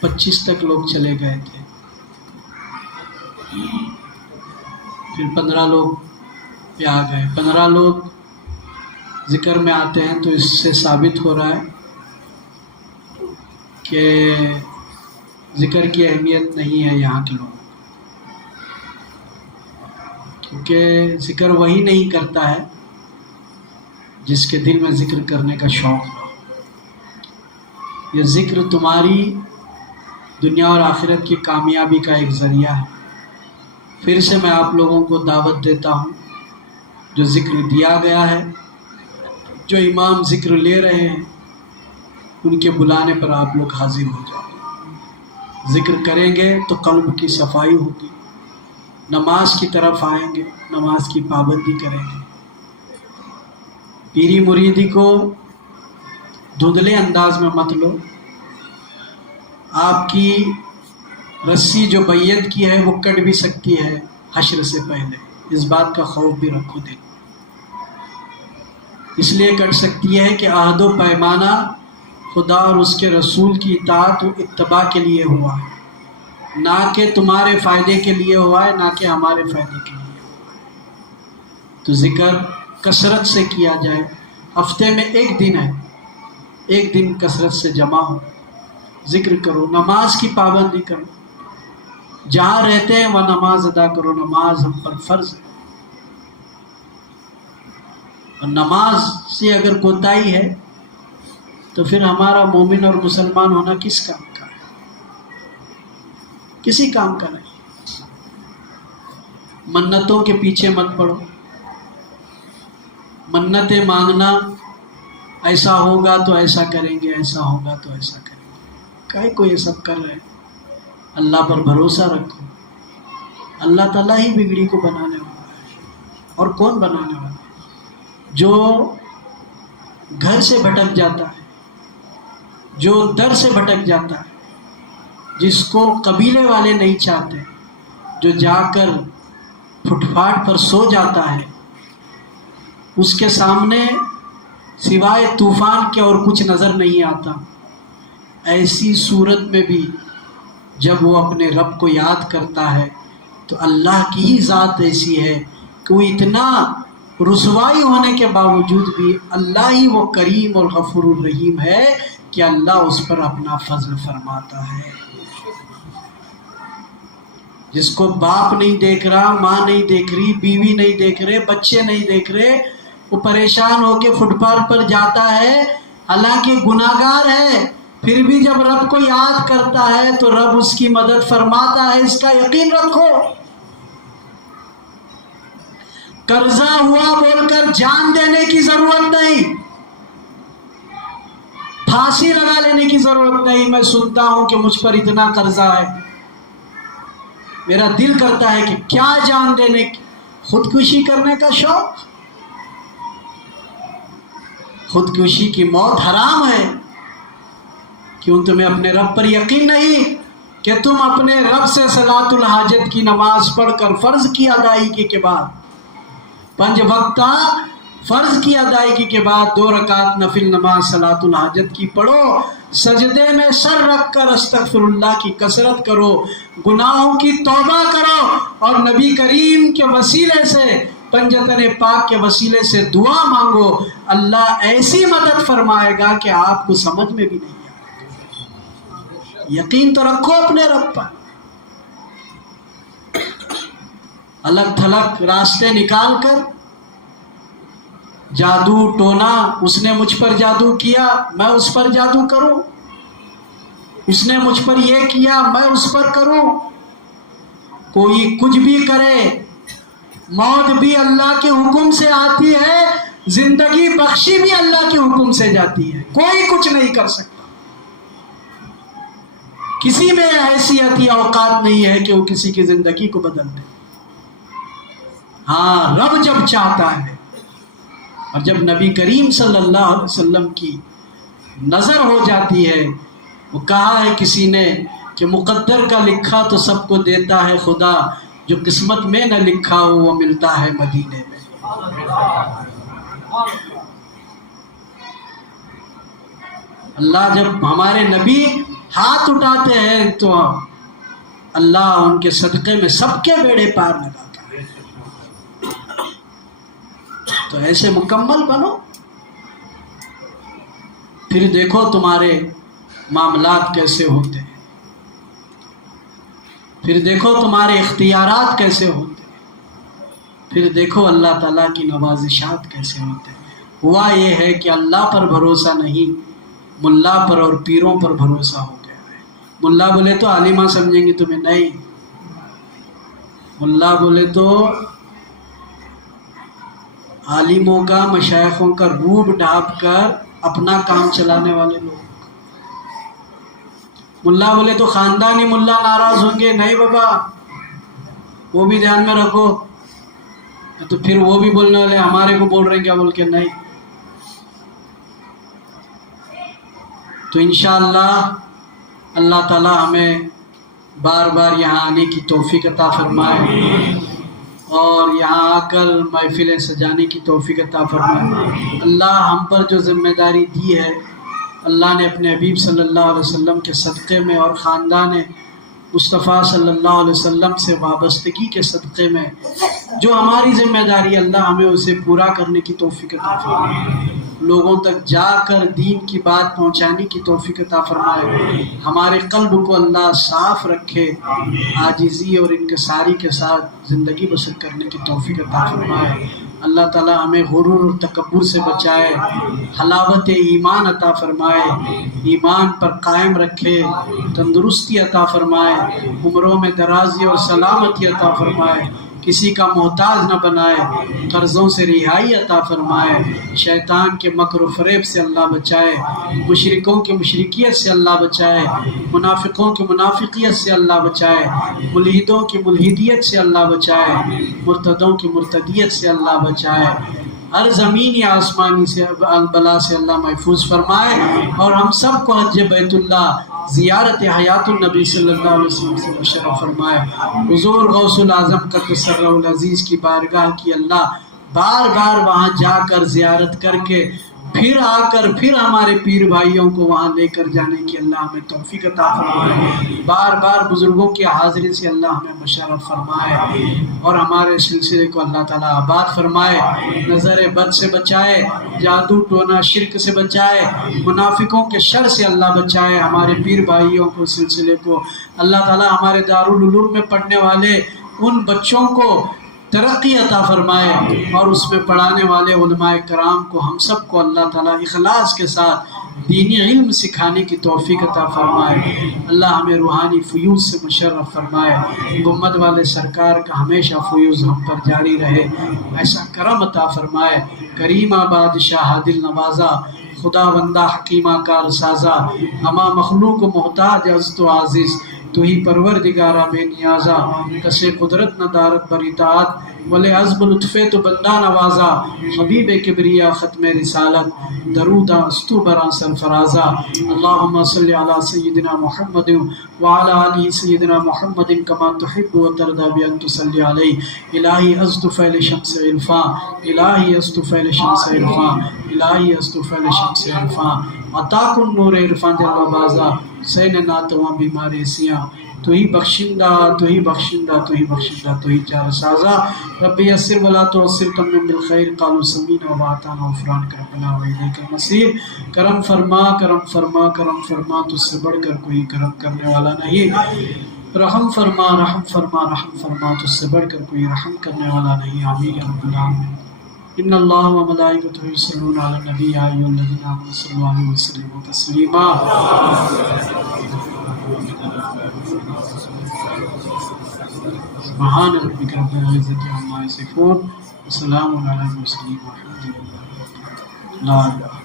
25 تک لوگ چلے گئے تھے، پھر 15 لوگ پہ آ گئے. 15 لوگ ذکر میں آتے ہیں تو اس سے ثابت ہو رہا ہے کہ ذکر کی اہمیت نہیں ہے یہاں کے لوگوں کو، کیونکہ ذکر وہی نہیں کرتا ہے جس کے دل میں ذکر کرنے کا شوق ہو. یہ ذکر تمہاری دنیا اور آخرت کی کامیابی کا ایک ذریعہ ہے. پھر سے میں آپ لوگوں کو دعوت دیتا ہوں، جو ذکر دیا گیا ہے، جو امام ذکر لے رہے ہیں، ان کے بلانے پر آپ لوگ حاضر ہو جائیں. ذکر کریں گے تو قلب کی صفائی ہوگی، نماز کی طرف آئیں گے، نماز کی پابندی کریں گے. پیری مریدی کو دھندلے انداز میں مت لو. آپ کی رسی جو بیعت کی ہے وہ کٹ بھی سکتی ہے حشر سے پہلے، اس بات کا خوف بھی رکھو دل. اس لیے کٹ سکتی ہے کہ عہد و پیمانہ خدا اور اس کے رسول کی اطاعت و اتباع کے لیے ہوا ہے، نہ کہ تمہارے فائدے کے لیے ہوا ہے، نہ کہ ہمارے فائدے کے لیے ہوا ہے. تو ذکر کثرت سے کیا جائے. ہفتے میں ایک دن ہے، ایک دن کثرت سے جمع ہو، ذکر کرو، نماز کی پابندی کرو. جہاں رہتے ہیں وہاں نماز ادا کرو. نماز ہم پر فرض ہے، اور نماز سے اگر کوتاہی ہے تو پھر ہمارا مومن اور مسلمان ہونا کس کام کا ہے؟ کسی کام کا نہیں. منتوں کے پیچھے مت پڑو. منتیں مانگنا، ایسا ہوگا تو ایسا کریں گے، ایسا ہوگا تو ایسا کریں گے. کاہے کو یہ سب کر رہے ہیں؟ اللہ پر بھروسہ رکھو. اللہ تعالیٰ ہی بگڑی کو بنانے والا ہے، اور کون بنانے والا ہے؟ جو گھر سے بھٹک جاتا ہے، جو در سے بھٹک جاتا ہے، جس کو قبیلے والے نہیں چاہتے، جو جا کر فٹ پاتھ پر سو جاتا ہے، اس کے سامنے سوائے طوفان کے اور کچھ نظر نہیں آتا. ایسی صورت میں بھی جب وہ اپنے رب کو یاد کرتا ہے تو اللہ کی ہی ذات ایسی ہے کہ وہ اتنا رسوائی ہونے کے باوجود بھی اللہ ہی وہ کریم اور غفور الرحیم ہے کہ اللہ اس پر اپنا فضل فرماتا ہے. جس کو باپ نہیں دیکھ رہا، ماں نہیں دیکھ رہی، بیوی نہیں دیکھ رہے، بچے نہیں دیکھ رہے، وہ پریشان ہو کے فٹ پاتھ پر جاتا ہے، حالانکہ گناہگار ہے، پھر بھی جب رب کو یاد کرتا ہے تو رب اس کی مدد فرماتا ہے. اس کا یقین رکھو. قرضہ ہوا بول کر جان دینے کی ضرورت نہیں. پھانسی لگا لینے کی ضرورت نہیں. میں سنتا ہوں کہ مجھ پر اتنا قرضہ ہے, میرا دل کرتا ہے کہ کیا جان دینے کی, خودکشی کرنے کا شوق. خودکشی کی موت حرام ہے. کیوں تمہیں اپنے رب پر یقین نہیں کہ تم اپنے رب سے صلاۃ الحاجت کی نماز پڑھ کر فرض کی ادائیگی کے بعد, 5 وقتہ فرض کی ادائیگی کے بعد 2 رکعت نفل نماز صلاۃ الحاجت کی پڑھو, سجدے میں سر رکھ کر استغفر اللہ کی کثرت کرو, گناہوں کی توبہ کرو, اور نبی کریم کے وسیلے سے, پنجتن پاک کے وسیلے سے دعا مانگو. اللہ ایسی مدد فرمائے گا کہ آپ کو سمجھ میں بھی نہیں آئے. یقین تو رکھو اپنے رب پر. الگ تھلگ راستے نکال کر, جادو ٹونا, اس نے مجھ پر جادو کیا میں اس پر جادو کروں, اس نے مجھ پر یہ کیا میں اس پر کروں. کوئی کچھ بھی کرے, موت بھی اللہ کے حکم سے آتی ہے, زندگی بخشی بھی اللہ کے حکم سے جاتی ہے. کوئی کچھ نہیں کر سکتا. کسی میں حیثیت یا اوقات نہیں ہے کہ وہ کسی کی زندگی کو بدل دے. ہاں, رب جب چاہتا ہے. اور جب نبی کریم صلی اللہ علیہ وسلم کی نظر ہو جاتی ہے, وہ کہا ہے کسی نے کہ مقدر کا لکھا تو سب کو دیتا ہے خدا, جو قسمت میں نہ لکھا ہو وہ ملتا ہے مدینے میں. اللہ جب ہمارے نبی ہاتھ اٹھاتے ہیں تو اللہ ان کے صدقے میں سب کے بیڑے پار لگاتا ہے. تو ایسے مکمل بنو, پھر دیکھو تمہارے معاملات کیسے ہوتے ہیں, پھر دیکھو تمہارے اختیارات کیسے ہوتے ہیں, پھر دیکھو اللہ تعالیٰ کی نوازشات کیسے ہوتے ہیں. ہوا یہ ہے کہ اللہ پر بھروسہ نہیں, ملا پر اور پیروں پر بھروسہ ہو گیا ہے. ملا بولے تو عالمہ سمجھیں گے تمہیں, نہیں. ملا بولے تو عالموں کا, مشائخوں کا روب ڈھانپ کر اپنا کام چلانے والے لوگ. ملا بولے تو خاندانی ملا ناراض ہوں گے, نہیں بابا وہ بھی دھیان میں رکھو. تو پھر وہ بھی بولنے والے ہمارے کو بول رہے ہیں کیا بول کے, نہیں. تو انشاءاللہ اللہ تعالی ہمیں بار بار یہاں آنے کی توفیق عطا فرمائے, اور یہاں آ کر محفلیں سجانے کی توفیق عطا فرمائے. اللہ ہم پر جو ذمہ داری دی ہے, اللہ نے اپنے حبیب صلی اللہ علیہ وسلم کے صدقے میں اور خاندان مصطفیٰ صلی اللہ علیہ وسلم سے وابستگی کے صدقے میں جو ہماری ذمہ داری, اللہ ہمیں اسے پورا کرنے کی توفیق عطا فرمائے. لوگوں تک جا کر دین کی بات پہنچانے کی توفیق عطا فرمائے. ہمارے قلب کو اللہ صاف رکھے, عاجزی اور انکساری کے ساتھ زندگی بسر کرنے کی توفیق عطا فرمائے. اللہ تعالی ہمیں غرور اور تکبر سے بچائے, حلاوت ایمان عطا فرمائے, ایمان پر قائم رکھے, تندرستی عطا فرمائے, عمروں میں درازی اور سلامتی عطا فرمائے, کسی کا محتاج نہ بنائے, قرضوں سے رہائی عطا فرمائے, شیطان کے مکر و فریب سے اللہ بچائے, مشرکوں کے مشرکیت سے اللہ بچائے, منافقوں کی منافقیت سے اللہ بچائے, ملحدوں کی ملحدیت سے اللہ بچائے, مرتدوں کی مرتدیت سے اللہ بچائے, ہر زمینی آسمانی سے بلا سے اللہ محفوظ فرمائے, اور ہم سب کو حج بیت اللہ زیارت حیات النبی صلی اللہ علیہ وسلم سے مشرف فرمائے. حضور غوث العظم قدس سرہ العزیز کی بارگاہ کی اللہ بار بار وہاں جا کر زیارت کر کے پھر آ کر پھر ہمارے پیر بھائیوں کو وہاں لے کر جانے کی اللہ ہمیں توفیق عطا فرمائے. بار بار بزرگوں کی حاضری سے اللہ ہمیں مشرف فرمائے, اور ہمارے سلسلے کو اللہ تعالیٰ آباد فرمائے, نظر بد سے بچائے, جادو ٹونا شرک سے بچائے, منافقوں کے شر سے اللہ بچائے. ہمارے پیر بھائیوں کو سلسلے کو اللہ تعالیٰ ہمارے دارالعلوم میں پڑھنے والے ان بچوں کو ترقی عطا فرمائے, اور اس میں پڑھانے والے علماء کرام کو ہم سب کو اللہ تعالیٰ اخلاص کے ساتھ دینی علم سکھانے کی توفیق عطا فرمائے. اللہ ہمیں روحانی فیوز سے مشرف فرمائے. گنبد والے سرکار کا ہمیشہ فیوز ہم پر جاری رہے, ایسا کرم عطا فرمائے. کریم آباد شاہ دل نوازا خدا بندہ حکیمہ کار سازا ہما مخلوق و محتاج از تو عزیز تو ہی پروردگارہ بے نیازا کسے قدرت نہ دارت بر اطاعت ولے عزب لطفے تو بندہ نوازا حبیب کبریا ختم رسالت درودہ استو برا سرفرازا اللہم صلی علی سیدنا محمد وعلی آلہ سیدنا محمد کما تحب و ترضى بأن تصلی علیہ الہی ازد فعل شمس عرفاں الہی ازد فعل شمس عرفاں الہی ازد فعل شمس عرفاں عطا کن نور عرفاں جلوہ بازا سین ناتواں بیمار سیاں تو ہی بخشندہ تو ہی بخشندہ تو ہی بخشندہ تو ہی چار سازا رب یسر ولا تعسر تمم بالخیر قالوا سمینا وبعطانا غفرانک ربنا والیک المصیر کرم فرما کرم فرما کرم فرما تجھ سے بڑھ کر کوئی کرم کرنے والا نہیں رحم فرما رحم فرما رحم فرما تجھ سے بڑھ کر کوئی رحم کرنے والا نہیں آمین یا رب العالمین ان اللہ و ملائکتہ یصلون علی النبی یا ایھا الذین آمنوا صلوا علیہ وسلموا تسلیما سبحان ربک رب العزة عما یصفون وسلام علی المرسلین والحمد للہ لا الہ